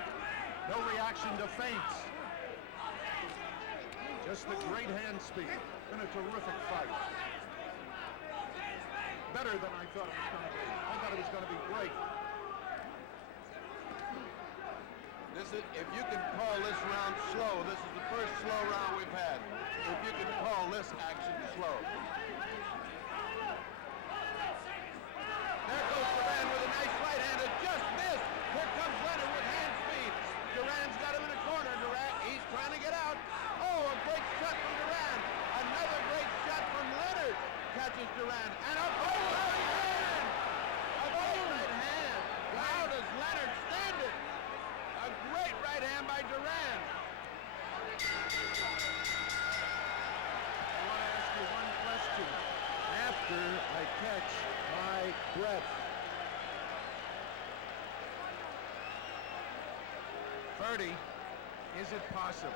no reaction to feints. Just the great hand speed. Been a terrific fight. Better than I thought it was going to be. I thought it was going to be great. This is, if you can call this round slow, this is the first slow round we've had. If you can call this action slow. There goes Durán with a nice right hand. It just missed. Here comes Leonard with hand speed. Durán's got him in the corner. Durán, he's trying to get out. Oh, a great shot from Durán. Another great shot from Leonard. Catches Durán. And a great right hand. A great right hand. How does Leonard stand it? A great right hand by Durán. I want to ask you one question. After I catch my breath. 30, is it possible?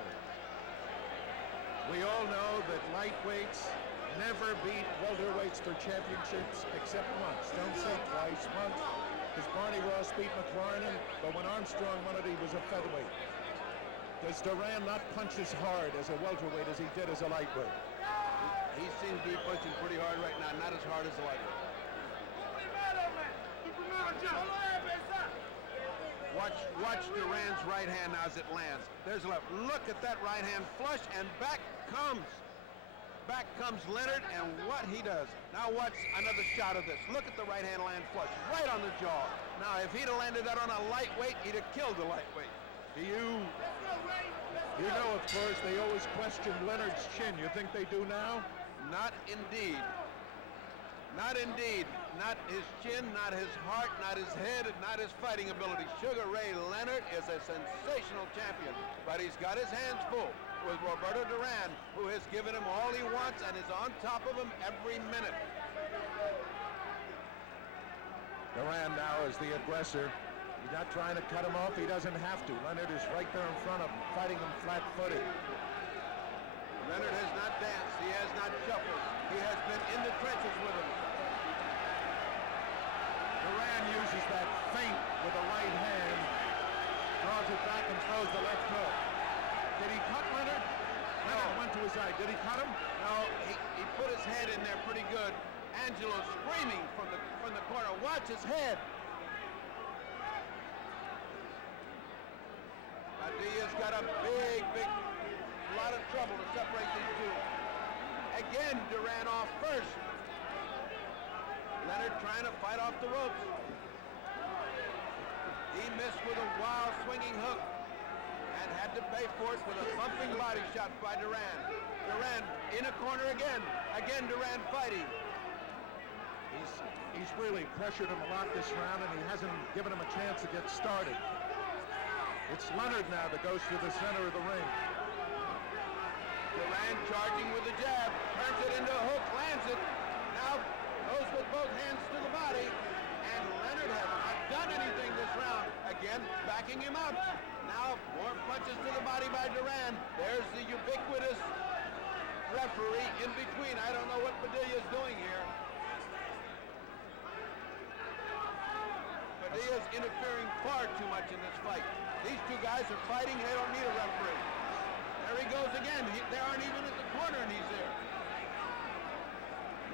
We all know that lightweights never beat welterweights for championships except once. Don't say twice, once. Because Barney Ross beat McLaren, but when Armstrong won it, he was a featherweight. Does Durán not punch as hard as a welterweight as he did as a lightweight? He seems to be punching pretty hard right now, not as hard as the lightweight. Watch Durán's right hand now as it lands. There's a left. Look at that right hand flush, and back comes Leonard, and what he does. Now watch another shot of this. Look at the right hand land flush, right on the jaw. Now if he'd have landed that on a lightweight, he'd have killed the lightweight. You know, of course, they always question Leonard's chin. You think they do now? Not indeed. Not indeed. Not his chin, not his heart, not his head, not his fighting ability. Sugar Ray Leonard is a sensational champion, but he's got his hands full with Roberto Durán, who has given him all he wants and is on top of him every minute. Durán now is the aggressor. He's not trying to cut him off. He doesn't have to. Leonard is right there in front of him, fighting him flat-footed. Leonard has not danced. He has not shuffled. He has been in the trenches with him. Durán uses that feint with the right hand, draws it back and throws the left hook. Did he cut Leonard? Leonard went to his eye. Did he cut him? No, he put his head in there pretty good. Angelo screaming from the corner. Watch his head. Padilla's got a big lot of trouble to separate these two. Again, Durán off first. Leonard trying to fight off the ropes. He missed with a wild swinging hook and had to pay for it with a thumping body shot by Durán. Durán in a corner again. Again, Durán fighting. He's really pressured him a lot this round, and he hasn't given him a chance to get started. It's Leonard now that goes to the center of the ring. Durán charging with the jab, turns it into a hook, lands it. Now goes with both hands to the body, and Leonard has not done anything this round. Again, backing him up. Now more punches to the body by Durán. There's the ubiquitous referee in between. I don't know what Padilla's doing here. Padilla's interfering far too much in this fight. These two guys are fighting. They don't need a referee. There he goes again. They aren't even at the corner, and he's there.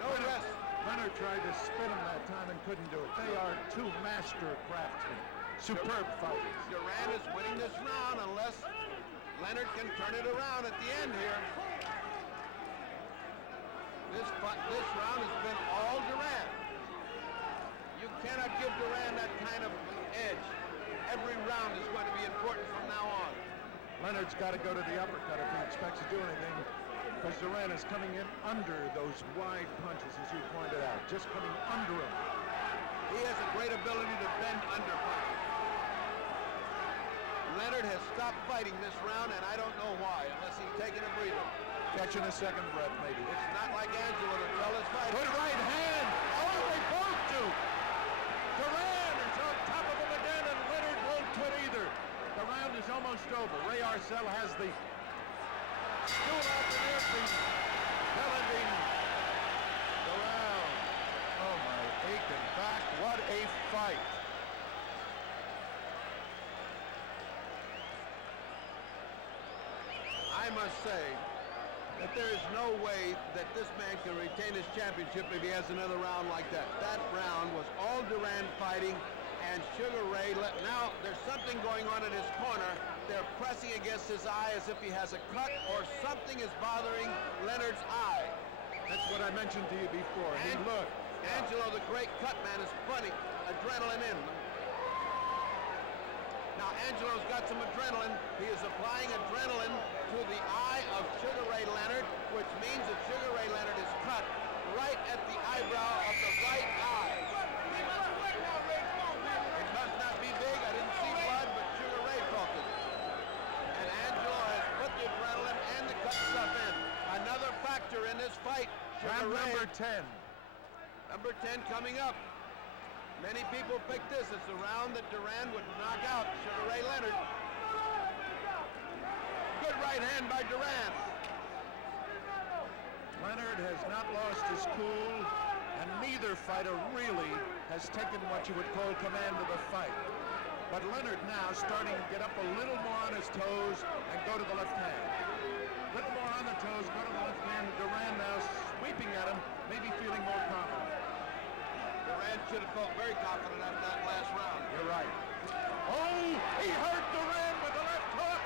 No rest. Leonard tried to spin him that time and couldn't do it. They are two master craftsmen. Superb fighters. Durán is winning this round unless Leonard can turn it around at the end here. This round has been all Durán. You cannot give Durán that kind of edge. Every round is going to be important from now on. Leonard's got to go to the uppercut if he expects to do anything, because Durán is coming in under those wide punches, as you pointed out, just coming under him. He has a great ability to bend under punches. Leonard has stopped fighting this round, and I don't know why, unless he's taking a breather. Catching a second breath, maybe. It's not like Angelo to tell his fight. Good right hand! Oh, they both do! Durán is on top of him again, and Leonard won't quit either. The round is almost over. Ray Arcel has the stool out the earpiece, challenging the round. Oh, my. Taken back. What a fight. I must say that there is no way that this man can retain his championship if he has another round like that. That round was all Durán fighting, and Sugar Ray now there's something going on in his corner. They're pressing against his eye as if he has a cut or something is bothering Leonard's eye. That's what I mentioned to you before. And look. Angelo, the great cut man, is putting adrenaline in. Now Angelo's got some adrenaline. He is applying adrenaline to the eye of Sugar Ray Leonard, which means that Sugar Ray Leonard is cut right at the eyebrow of the right eye. It must not be big. I didn't see blood, but Sugar Ray felt it. And Angelo has put the adrenaline and the cut stuff in. Another factor in this fight. Round number 10. Number 10 coming up. Many people picked this as the round that Durán would knock out Sugar Ray Leonard. Good right hand by Durán. Leonard has not lost his cool, and neither fighter really has taken what you would call command of the fight. But Leonard now starting to get up a little more on his toes and go to the left hand. A little more on the toes, go to the left hand. Durán now sweeping at him, maybe feeling more confident. Durán should have felt very confident after that last round. You're right. Oh, he hurt Durán with the left hook.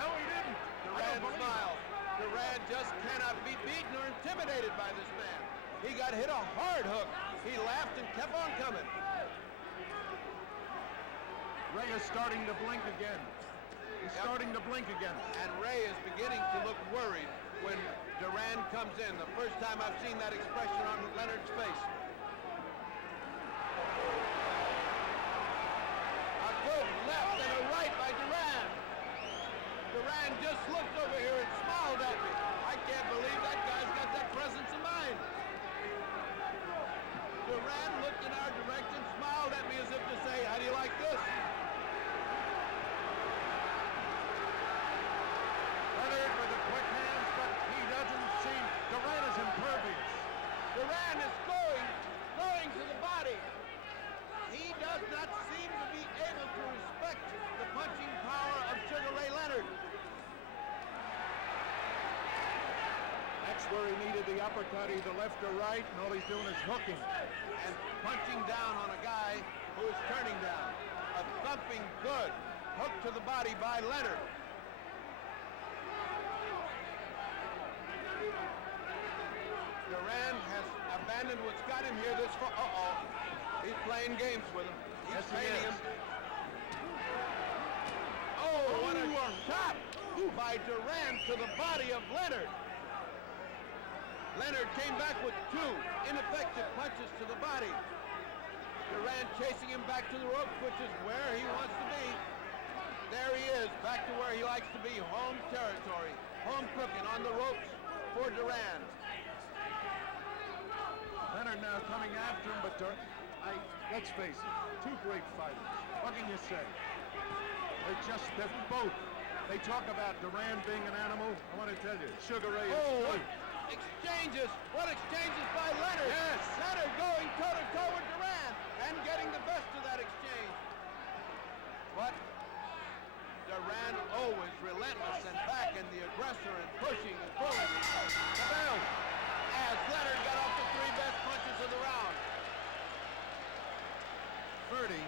No, he didn't. Durán smiled. Durán just cannot be beaten or intimidated by this man. He got hit a hard hook. He laughed and kept on coming. Ray is starting to blink again. He's starting to blink again. And Ray is beginning to look worried when Durán comes in. The first time I've seen that expression on Leonard's face. A good left and a right by Durán. Durán just looked over here and smiled at me. I can't believe that guy's got that presence of mind. Durán looked in our direction, smiled at me as if to say, how do you like this? Leonard with the quick hands, but he doesn't seem... Durán is impervious. Durán is going to the body. He does not seem to be able to respect the punching power of Sugar Ray Leonard. That's where he needed the uppercut, either left or right, and all he's doing is hooking. And punching down on a guy who is turning down. A thumping good hook to the body by Leonard. Durán has abandoned what's got him here this far. He's playing games with him. He's painting him. Oh, what a shot by Durán to the body of Leonard. Leonard came back with two ineffective punches to the body. Durán chasing him back to the ropes, which is where he wants to be. There he is, back to where he likes to be, home territory. Home cooking on the ropes for Durán. Leonard now coming after him, but let's face it, two great fighters. What can you say? They're both. They talk about Durán being an animal. I want to tell you, Sugar Ray is too. Exchanges! What exchanges by Leonard! Yes! Leonard going toe-to-toe with Durán and getting the best of that exchange. But Durán always relentless and back and the aggressor and pushing and pulling. Cabell, as Leonard got off the three best punches of the round. Ferdy,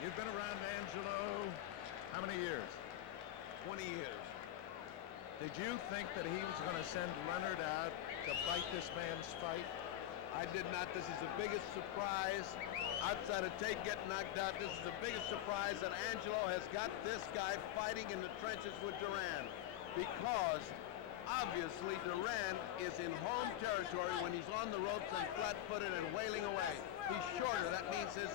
you've been around Angelo how many years? 20 years. Did you think that he was going to send Leonard out to fight this man's fight? I did not. This is the biggest surprise. Outside of Tate getting knocked out, this is the biggest surprise that Angelo has got this guy fighting in the trenches with Durán. Because, obviously, Durán is in home territory when he's on the ropes and flat-footed and wailing away. He's shorter. That means his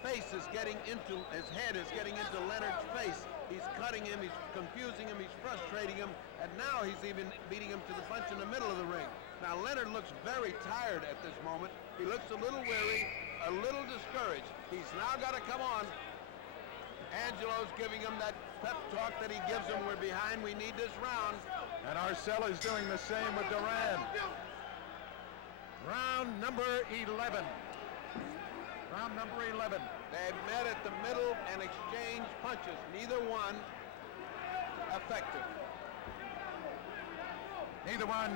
face is getting into, his head is getting into Leonard's face. He's cutting him, he's confusing him, he's frustrating him, and now he's even beating him to the punch in the middle of the ring. Now, Leonard looks very tired at this moment. He looks a little weary, a little discouraged. He's now got to come on. Angelo's giving him that pep talk that he gives him. We're behind, we need this round. And Arcel is doing the same with Durán. Round number 11. Round number 11. They met at the middle and exchanged punches. Neither one effective. Neither one.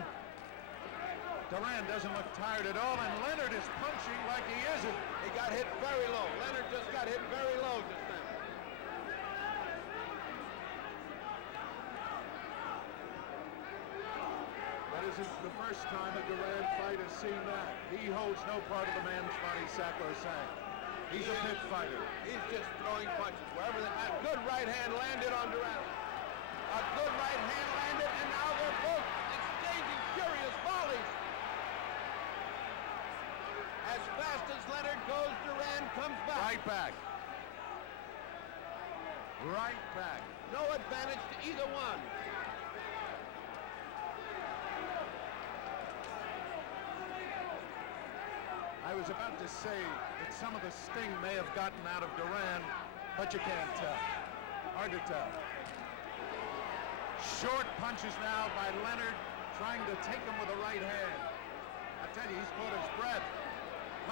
Durán doesn't look tired at all, and Leonard is punching like he isn't. He got hit very low. Leonard just got hit very low just then. That isn't the first time a Durán fight has seen that. He holds no part of the man's body sacrosanct. He's a pit fighter. He's just throwing punches wherever they... A good right hand landed on Durán. A good right hand landed, and now they're both exchanging furious volleys. As fast as Leonard goes, Durán comes back. Right back. Right back. No advantage to either one. I was about to say that some of the sting may have gotten out of Durán, but you can't tell. Hard to tell. Short punches now by Leonard, trying to take him with the right hand. I tell you, he's caught his breath.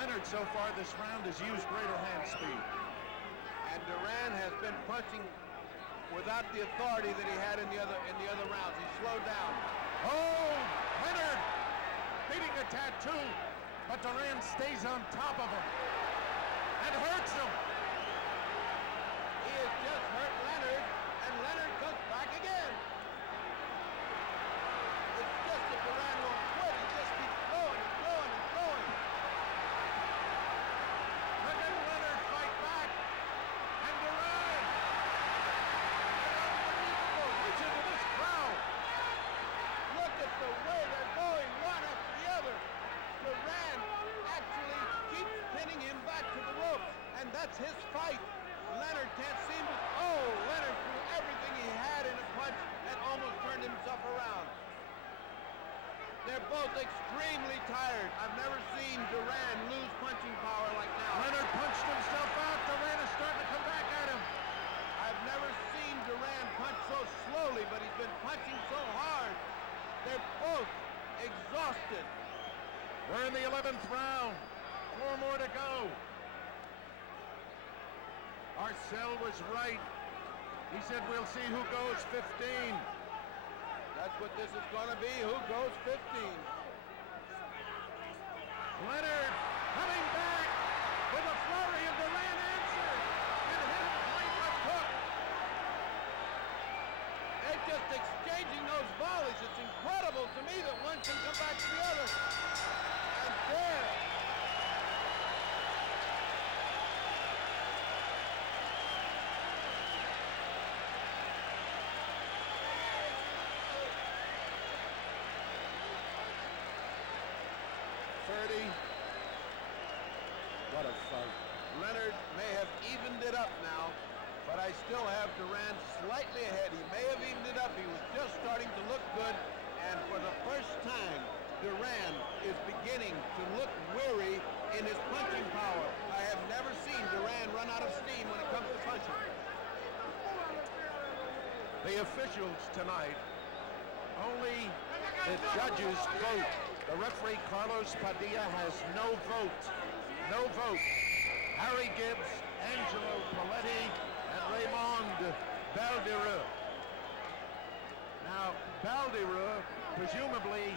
Leonard so far this round has used greater hand speed. And Durán has been punching without the authority that he had in the other rounds. He slowed down. Oh, Leonard beating a tattoo, but Durán stays on top of him and hurts him. He has just hurt Leonard, and Leonard comes back again. It's just that Durán won't quit. He just keeps going and going and going. Look at Leonard fight back, and Durán. Reach into this crowd. Look at the way they're going, one after the other. Durán actually keeps pinning him back to the ropes, and that's his fight. Leonard can't seem to... Oh, Leonard threw everything he had in a punch and almost turned himself around. They're both extremely tired. I've never seen Durán lose punching power like now. Leonard punched himself out. Durán is starting to come back at him. I've never seen Durán punch so slowly, but he's been punching so hard. They're both exhausted. We're in the 11th round. 4 more to go. Arcel was right. He said we'll see who goes 15. That's what this is going to be. Who goes 15? Leonard coming back with a flurry, and Durán answered and hit him right left hook. They're just exchanging those volleys. It's incredible to me that one can come back to the other. And there. What a fight. Leonard may have evened it up now, but I still have Durán slightly ahead. He may have evened it up. He was just starting to look good, and for the first time, Durán is beginning to look weary in his punching power. I have never seen Durán run out of steam when it comes to punching. The officials tonight, only the judges vote. The referee, Carlos Padilla, has no vote. No vote. Harry Gibbs, Angelo Paletti, and Raymond Baldereux. Now, Baldereux presumably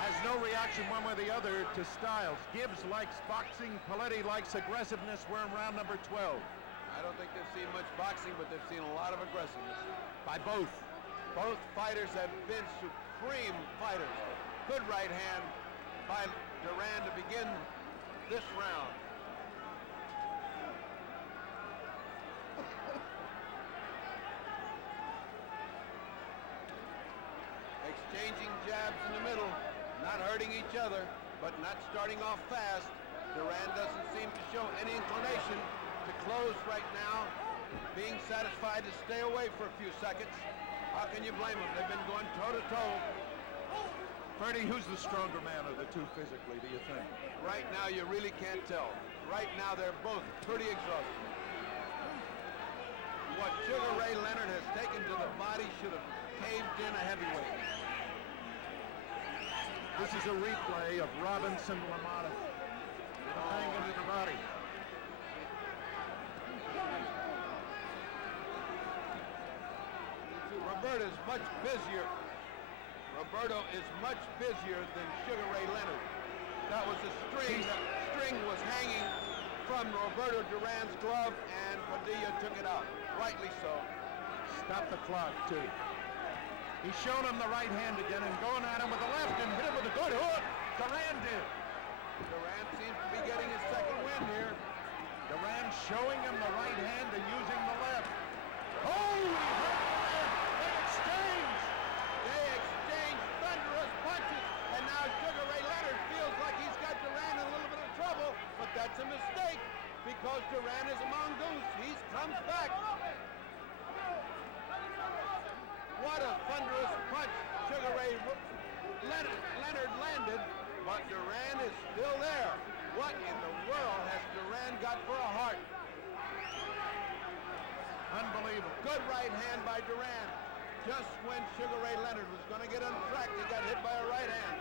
has no reaction one way or the other to Styles. Gibbs likes boxing. Paletti likes aggressiveness. We're in round number 12. I don't think they've seen much boxing, but they've seen a lot of aggressiveness. By both. Both fighters have been supreme fighters. Good right hand by Durán to begin this round. Exchanging jabs in the middle, not hurting each other, but not starting off fast. Durán doesn't seem to show any inclination to close right now, being satisfied to stay away for a few seconds. How can you blame them? They've been going toe-to-toe. Ferdy, who's the stronger man of the two physically, do you think? Right now, you really can't tell. Right now, they're both pretty exhausted. What Sugar Ray Leonard has taken to the body should have caved in a heavyweight. This is a replay of Robinson-LaMotta. bang into the body. Roberto is much busier. Roberto is much busier than Sugar Ray Leonard. That was a string. That string was hanging from Roberto Duran's glove, and Padilla took it out. Rightly so. Stop the clock, too. He's shown him the right hand again and going at him with the left and hit him with a good hook. Durán did. Durán seems to be getting his second win here. Durán showing him the right hand and using the left. Oh, he hurt him there. They exchange. They exchange thunderous punches, and now Sugar Ray Leonard feels like he's got Durán in a little bit of trouble, but that's a mistake because Durán is a mongoose. He comes back. What a thunderous punch Sugar Ray Leonard landed, but Durán is still there. What in the world has Durán got for a heart? Unbelievable. Good right hand by Durán. Just when Sugar Ray Leonard was going to get untracked, he got hit by a right hand.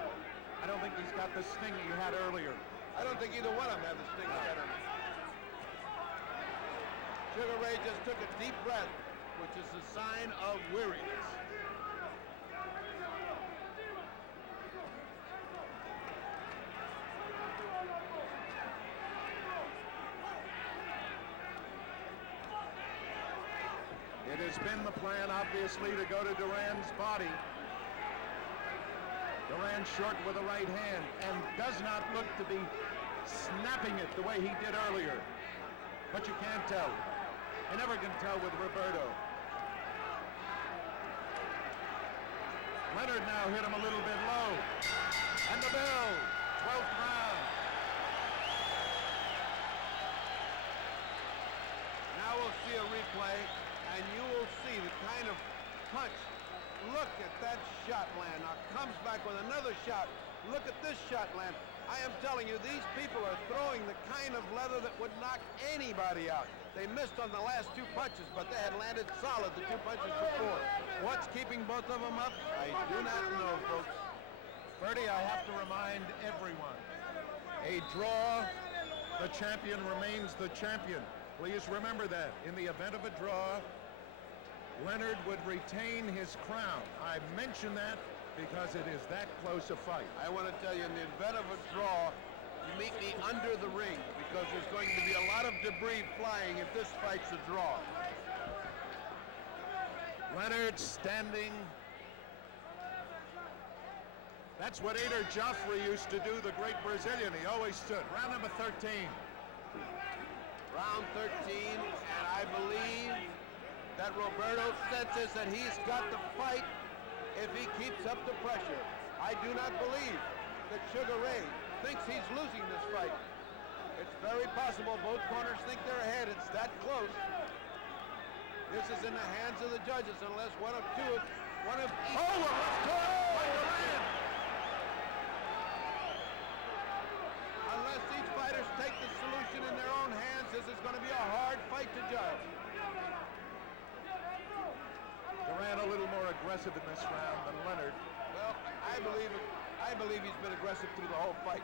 I don't think he's got the sting he had earlier. I don't think either one of them have the sting set on him. Sugar Ray just took a deep breath, which is a sign of weariness. It has been the plan, obviously, to go to Durán's body. Durán short with the right hand and does not look to be snapping it the way he did earlier. But you can't tell. You never can tell with Roberto. Leonard now hit him a little bit low. And the bell, 12th round. Now we'll see a replay, and you will see the kind of punch. Look at that shot land. Now comes back with another shot. Look at this shot land. I am telling you, these people are throwing the kind of leather that would knock anybody out. They missed on the last two punches, but they had landed solid the two punches before. What's keeping both of them up? I do not know, folks. Bertie, I have to remind everyone, a draw, the champion remains the champion. Please remember that. In the event of a draw, Leonard would retain his crown. I mention that because it is that close a fight. I want to tell you, in the event of a draw, you meet me under the ring because there's going to be a lot of debris flying if this fight's a draw. Leonard standing. That's what Ader Joffrey used to do, the great Brazilian. He always stood. Round number 13. Round 13, and I believe that Roberto senses that he's got the fight if he keeps up the pressure. I do not believe that Sugar Ray thinks he's losing this fight. It's very possible both corners think they're ahead. It's that close. This is in the hands of the judges unless one of each. Oh, a left hook by Durán. Unless each fighters take the solution in their own hands, this is going to be a hard fight to judge. Durán a little more aggressive in this round than Leonard. Well, I believe he's been aggressive through the whole fight.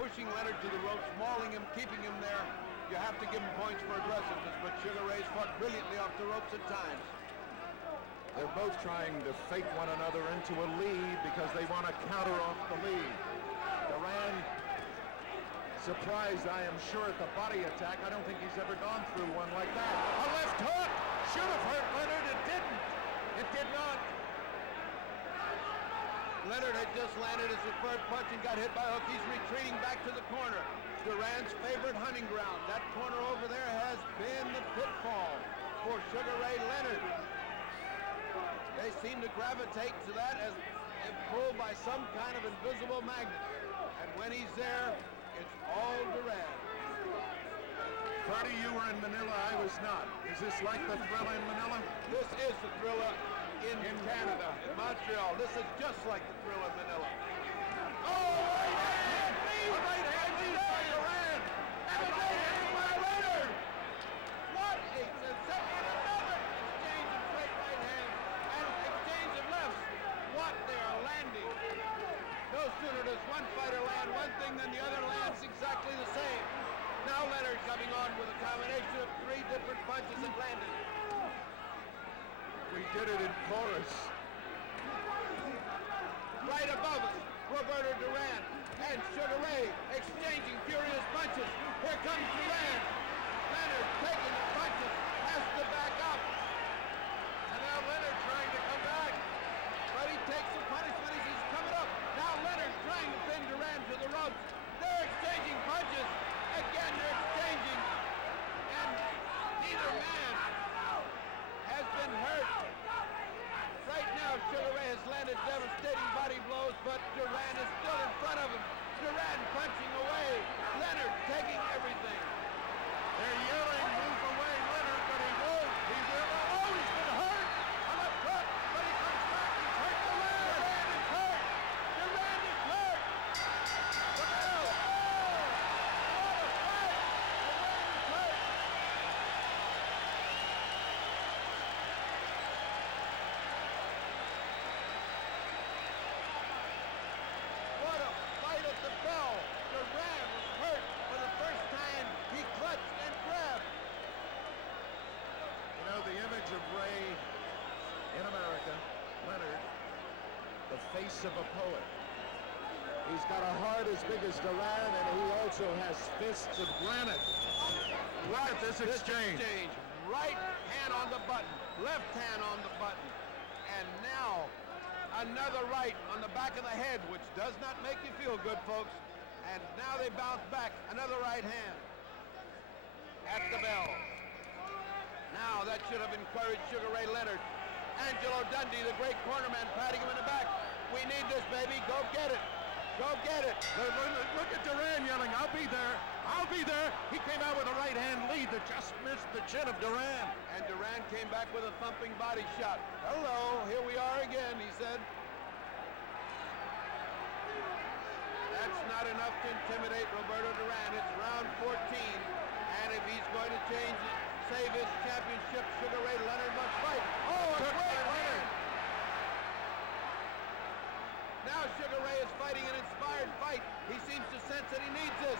Pushing Leonard to the ropes, mauling him, keeping him there. You have to give him points for aggressiveness, but Sugar Ray's fought brilliantly off the ropes at times. They're both trying to fake one another into a lead because they want to counter off the lead. Durán surprised, I am sure, at the body attack. I don't think he's ever gone through one like that. A left hook! Should have hurt Leonard. It didn't. It did not. Leonard had just landed his third punch and got hit by a hook. He's retreating back to the corner. Durán's favorite hunting ground. That corner over there has been the pitfall for Sugar Ray Leonard. They seem to gravitate to that as if pulled by some kind of invisible magnet. And when he's there, it's all Durán. Bertie, you were in Manila. I was not. Is this like the Thrilla in Manila? This is the Thrilla in Canada, in Montreal. This is just like the Thrilla in Manila. Oh, right hand! A right hand lead by Durán! And a right hand by Leonard! What a sensation! Another exchange of straight right hands and exchange of lefts. What they are landing. No sooner does one fighter land one thing than the other lands exactly the same. on with a combination of 3 different punches and landed. We did it in chorus. Right above us, Roberto Durán and Sugar Ray exchanging furious punches. Here comes Durán. Leonard taking the punches, has to back up. And now Leonard trying to come back. But he takes the punishment as he's coming up. Now Leonard trying to pin Durán to the ropes. They're exchanging punches. Again, they're exchanging. And neither man has been hurt. Right now, Sugar Ray has landed devastating body blows, but Durán is still in front of him. Durán punching away. Leonard taking everything. They're yelling, move away, Leonard, but he won't. He will. Oh, he's been hurt. On the front, but he comes back. He's hurt the leg. Durán is hurt. Durán is hurt. Look out. What a fight. Durán is hurt. What a fight at the bell. Durán was hurt for the first time. He clutched and grabbed. You know, the image of Ray in America, Leonard, the face of a poet. He's got a heart as big as Durán, and he also has fists of granite. Look at this exchange. Right hand on the button, left hand on the button. And now, another right on the back of the head, which does not make you feel good, folks. And now they bounce back, another right hand. At the bell. Now that should have encouraged Sugar Ray Leonard. Angelo Dundee, the great cornerman, patting him in the back. We need this, baby. Go get it. Go get it. Look at Durán yelling, I'll be there. I'll be there. He came out with a right hand lead that just missed the chin of Durán. And Durán came back with a thumping body shot. Hello, here we are again, he said. That's not enough to intimidate Roberto Durán. It's round 14. And if he's going to save his championship, Sugar Ray Leonard must fight. Oh, a great hand! Now Sugar Ray is fighting an inspired fight. He seems to sense that he needs this.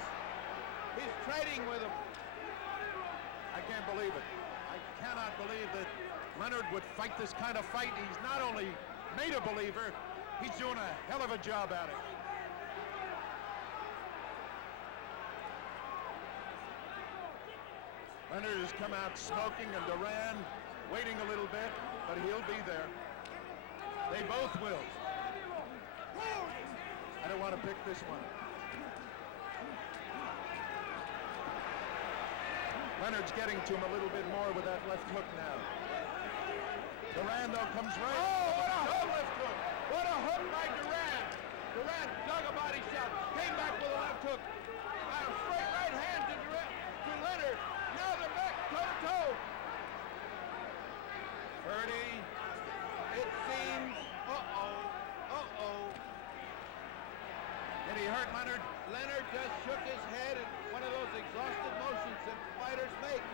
He's trading with him. I can't believe it. I cannot believe that Leonard would fight this kind of fight. He's not only made a believer, he's doing a hell of a job at it. Leonard has come out smoking, and Durán waiting a little bit, but he'll be there. They both will. I don't want to pick this one. Leonard's getting to him a little bit more with that left hook now. Durán, though, comes right. Oh, what a hook! Left hook. What a hook by Durán. Durán dug a body shot, came back with a left hook. And a straight right hand to Leonard. Now they're back toe-to-toe. 30. It seems. Uh-oh. Did he hurt Leonard? Leonard just shook his head in one of those exhausted motions that fighters make.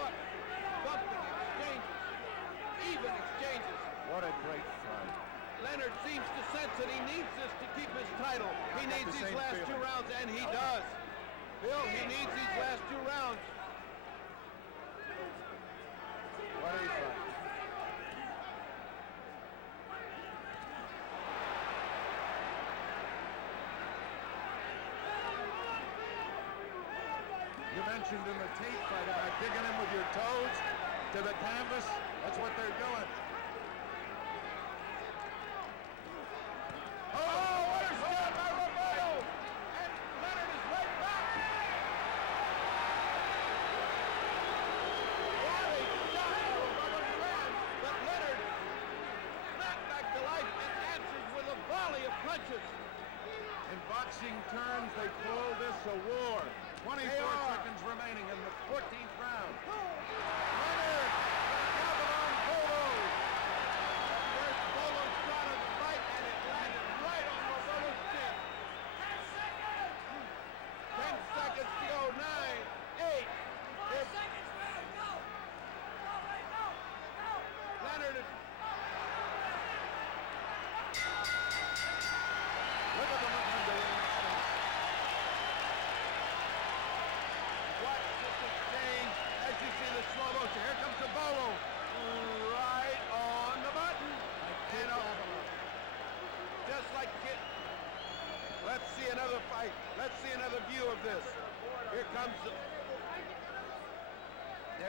What bumping exchanges. Even exchanges. What a great fight. Leonard seems to sense that he needs this to keep his title. He got needs the these same last feeling. 2 rounds, and he does. Bill, he needs these last 2 rounds. What a fight. You mentioned in the tape fight, digging in with your toes to the canvas. That's what they're doing. Oh, what a shot by Roberto! And Leonard is right back. What a shot by Roberto Durán, but Leonard snapped back to life and answers with a volley of punches. In boxing terms, they call this a war. 24 seconds remaining in the 14th round. Leonard, Gabaldon Polo. First polo shot of the fight, and it landed right on Roberto's chin. 10 seconds to go. 9, 8. Leonard is... Look at the look on Durán's face.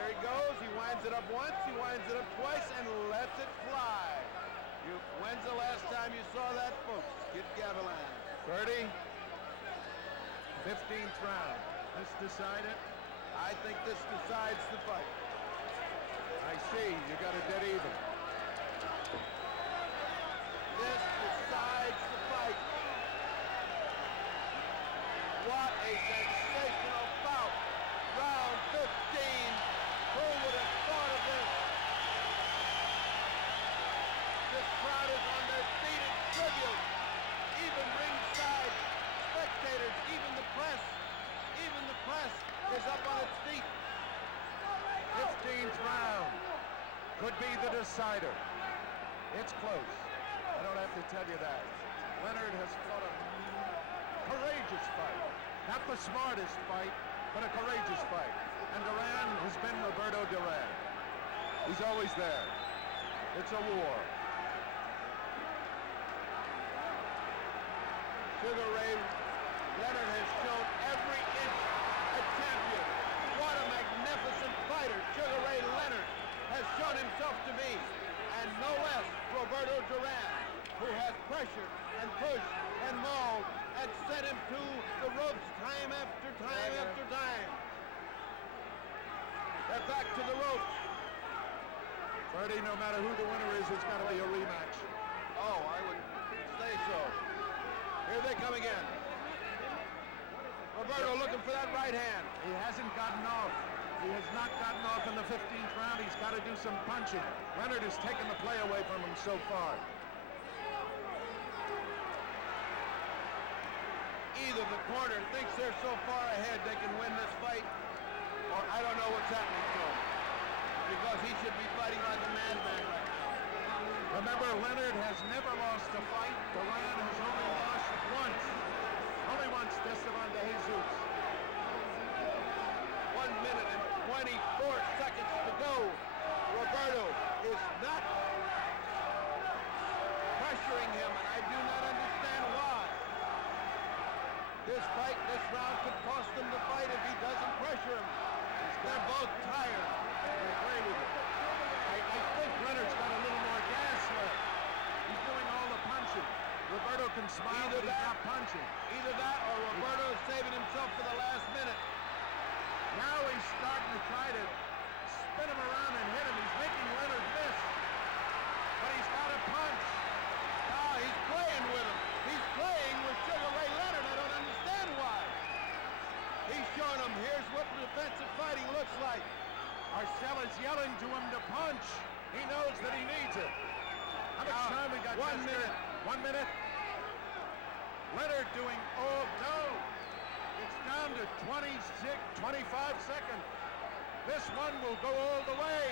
he goes. He winds it up once, he winds it up twice, and lets it fly. When's the last time you saw that, folks? Kid Gavilan. 30. 15th round. This decided? I think this decides the fight. I see. You got a dead even. This decides the fight. What a sensational bout. Round 15. Who would have thought of this? This crowd is on their feet in tribute. Even ringside spectators, even the press is up on its feet. 15th round. Could be the decider. It's close. I don't have to tell you that. Leonard has fought a courageous fight. Not the smartest fight, but a courageous fight. And Durán has been Roberto Durán. He's always there. It's a war. Sugar Ray Leonard has shown every inch a champion. What a magnificent fighter Sugar Ray Leonard has shown himself to be. And no less Roberto Durán, who has pressured and pushed and mauled and sent him to the ropes time after time after time. They're back to the ropes. Freddie, no matter who the winner is, it's got to be a rematch. Oh, I would say so. Here they come again. Roberto looking for that right hand. He hasn't gotten off. He has not gotten off in the 15th round. He's got to do some punching. Leonard has taken the play away from him so far. Either the corner thinks they're so far ahead they can win this fight, or I don't know what's happening to him. Because he should be fighting like a madman right now. Remember, Leonard has never lost a fight. Durán has only lost once. Only once, Esteban de Jesus. 1 minute and 24 seconds to go. Roberto is not pressuring him, and I do not understand why. This fight, this round could cost him the fight if he doesn't pressure him. They're both tired. I agree with you. I think Leonard's got a little more gas left. He's doing all the punching. Roberto can smile, but he's not punching. Either that or Roberto is saving himself for the last minute. Now he's starting to try to spin him around and hit him. He's making Leonard miss. But he's got to punch. Ah, he's playing with him. He's playing with Sugar Ray Leonard. I don't understand why. He's showing him, here's what defensive fighting looks like. Arcella's yelling to him to punch. He knows that he needs it. How much time we got? 1 minute. 1 minute. Leonard doing all, no. It's down to 25 seconds. This one will go all the way.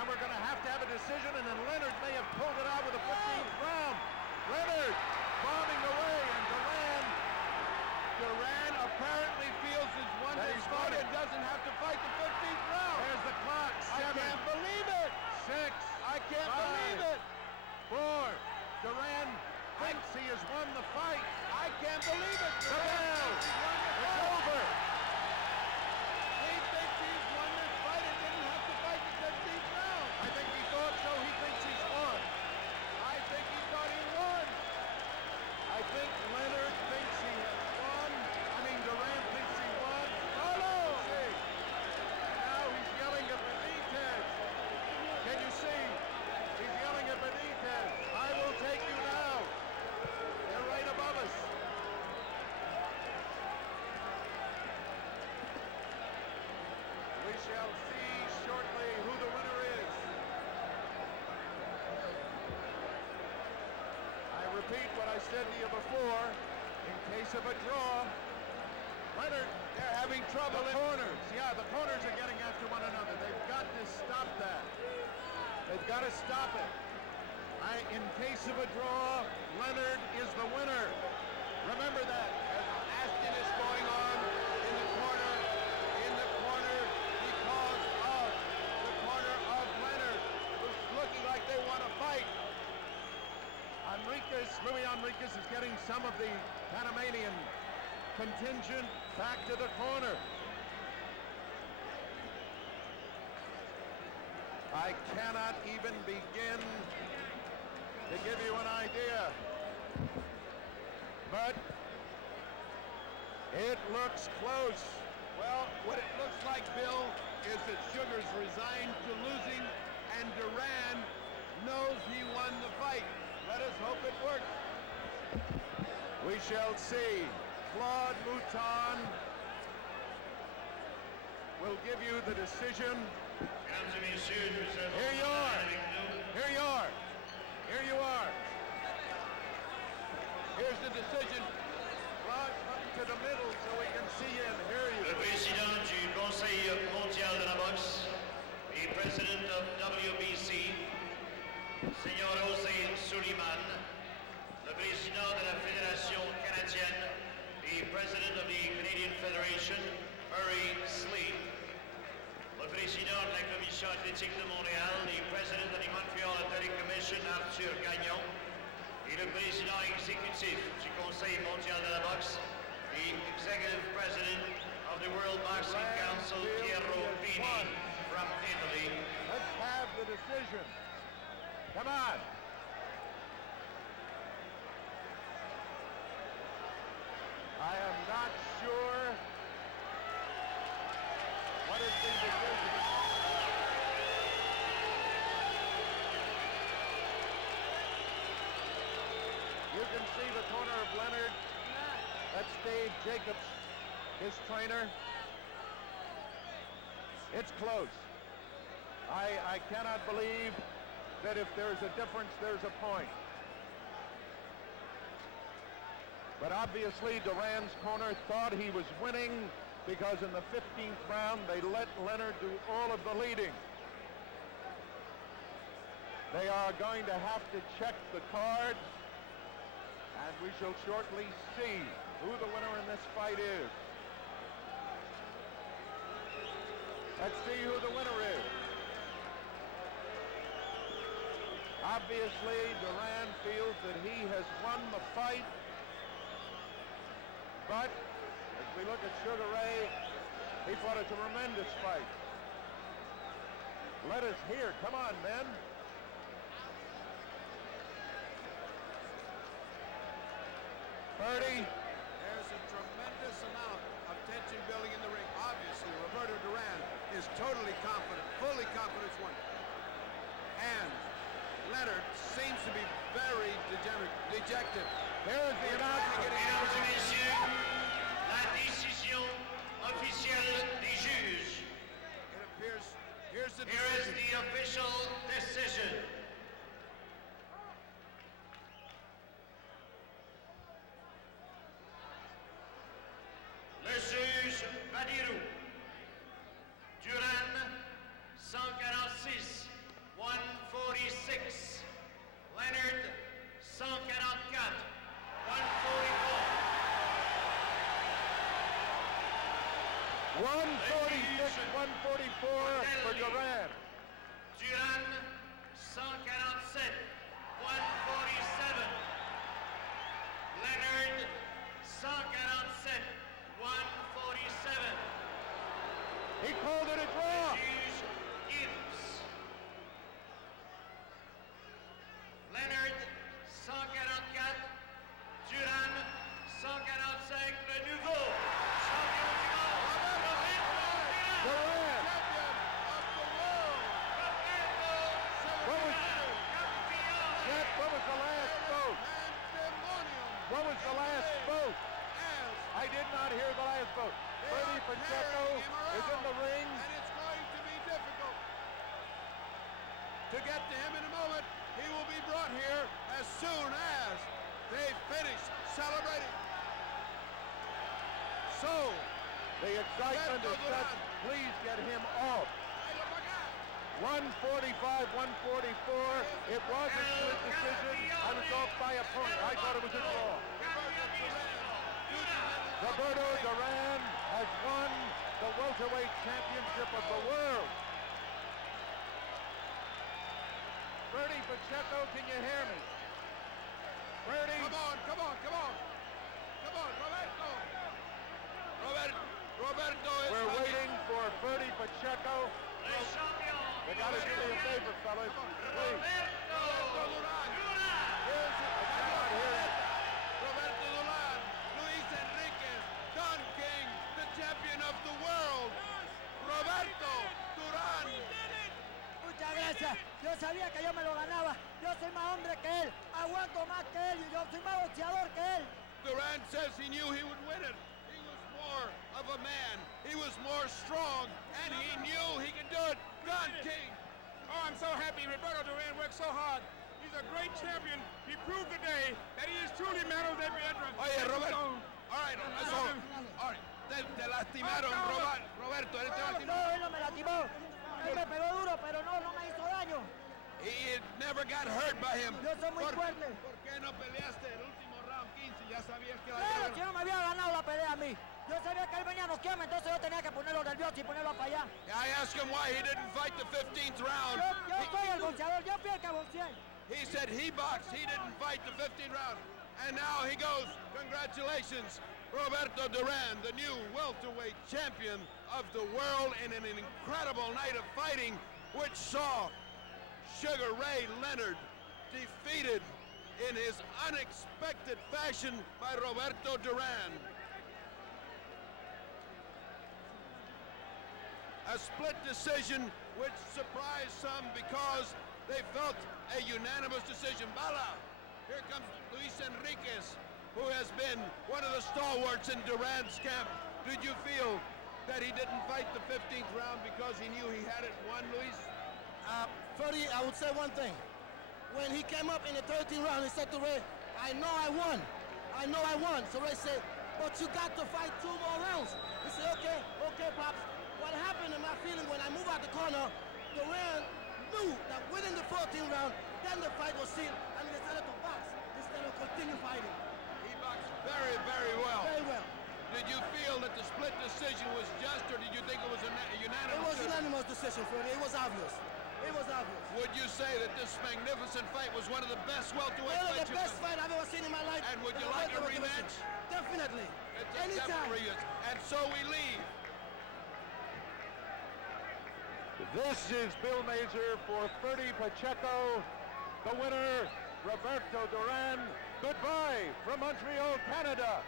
And we're going to have a decision, and then Leonard may have pulled it out with a 15th round. Leonard bombing away, and Durán apparently feels he's won this fight and doesn't have to fight the 15th round. There's the clock. 7. I can't believe it. 6. I can't believe it. 4. Durán thinks he has won the fight. I can't believe it. The bell. It's over. He thinks he's won this fight and didn't have to fight the 15th round. I think he thought so. He thinks he's won. I think he thought he won. I think Leonard thinks he has won. I mean, Durán thinks he won. Oh, no. See. Now he's yelling at Benitez. Can you see? He's yelling at Benitez. I will take you now. They're right above us. We shall see shortly who the winner is. I repeat what I said to you before. In case of a draw, Leonard, They're having trouble. the corners. Yeah, the corners are getting after one another. They've got to stop that. They've got to stop it. In case of a draw, Leonard is the winner. Remember that. Nastiness going on in the corner because of the corner of Leonard, who's looking like they want to fight. Luis Enriquez is getting some of the Panamanian contingent back to the corner. I cannot even begin to give you an idea. But it looks close. Well, what it looks like, Bill, is that Sugar's resigned to losing, and Durán knows he won the fight. Let us hope it works. We shall see. Claude Mouton will give you the decision. Here you are. Here you are. Here you are. Here's the decision. Claude, come to the middle so we can see you and hear you. Le président du Conseil mondial de la boxe et president of WBC, Seigneur José Suleiman, le président de la Fédération canadienne et president of the Canadian Federation, Murray Sleep, le président de la Commission athlétique de Montréal et president of the Montreal Athletic Commission, Arthur Gagnon, et le président exécutif du Conseil mondial de la boxe et executive president of the World Boxing Council, Piero Pini, from Italy. Let's have the decision. Come on. I am not sure what is the decision. You can see the corner of Leonard. That's Dave Jacobs, his trainer. It's close. I cannot believe that if there's a difference, there's a point. But obviously, Durán's corner thought he was winning because in the 15th round, they let Leonard do all of the leading. They are going to have to check the cards, and we shall shortly see who the winner in this fight is. Let's see who the winner is. Obviously, Durán feels that he has won the fight. But as we look at Sugar Ray, he fought a tremendous fight. Let us hear. Come on, men. Birdie. There's a tremendous amount of tension building in the ring. Obviously, Roberto Durán is totally confident, fully confident he's won. And Leonard seems to be very dejected. Here's the announcement. Mesdames et messieurs, la décision officielle des juges. It appears, here's the Here is decision. the official decision. Le juge Badirou. Durán, 146, 146. Leonard, 144, 144. 146, 144 for Durán. Durán, 147, 147. Leonard, 147, 147. He called it a draw. Juge Gibbs. Leonard, 144. Durán, 145. Le nouveau champion du monde, Roberto Durán. What was the last vote? What was the last vote? I did not hear the last vote. Freddie Pacheco is in the ring. And it's going to be difficult to get to him in a moment. He will be brought here as soon as they finish celebrating. So, The excitement is such. Please get him off. 145, 144. It was a split decision. I was off by a point. I thought it was a draw. Roberto Durán has won the welterweight championship of the world. Bertie Pacheco, can you hear me? Bertie. come on, Roberto. Roberto is We're coming. waiting for Bertie Pacheco. Le champion They got to do me a favor, fellas. Please. Roberto Durán. Roberto Durán. Luis Enriquez. Don King, the champion of the world. Roberto Durán. Muchas gracias. Yo sabía que yo me lo ganaba. Yo soy más hombre que él. Aguanto más que él y yo soy más boxeador que él. Durán says he knew he would win it. He was more of a man. He was more strong, and he knew he could do it. Don King. Oh, I'm so happy. Roberto Durán worked so hard. He's a great champion. He proved today that he is truly man of every entrance. Oye, Roberto. All right, all right. Te lastimaron, Roberto. Él te lastimó. No, él no me lastimó. Él me pegó duro, pero no me hizo daño. He never got hurt by him. Yo soy muy fuerte. ¿Por qué no peleaste el último round 15? Ya sabías que la Claro, si no me había ganado la pelea a mí. Yo sabía que él venía a noquearme, entonces yo tenía que ponerlo nervioso y ponerlo para allá. I asked him why he didn't fight the 15th round. Yo soy el boxeador, yo fui el que boxeé. He said he boxed, he didn't fight the 15th round. And now he goes, congratulations, Roberto Durán, the new welterweight champion of the world in an incredible night of fighting, which saw Sugar Ray Leonard defeated in his unexpected fashion by Roberto Durán. A split decision which surprised some because they felt a unanimous decision. Bala, here comes Luis Enriquez, who has been one of the stalwarts in Durán's camp. Did you feel that he didn't fight the 15th round because he knew he had it won, Luis? Freddie, I would say one thing. When he came up in the 13th round, he said to Ray, I know I won. I know I won. So Ray said, but you got to fight 2 more rounds. He said, okay, Pops. What happened in my feeling when I moved out the corner, Durán knew that winning the 14th round, then the fight was sealed, and he decided to box instead of continue fighting. He boxed very, very well. Very well. Did you feel that the split decision was just, or did you think it was a unanimous? It was a unanimous decision, Freddie. It was obvious. It was obvious. Would you say that this magnificent fight was one of the best welterweight One fights? of the best fight I've ever seen in my life. And would you like a rematch? Definitely. It's a Anytime. definite rematch. And so we leave. This is Bill Mazur for Ferdy Pacheco. The winner, Roberto Durán. Goodbye from Montreal, Canada.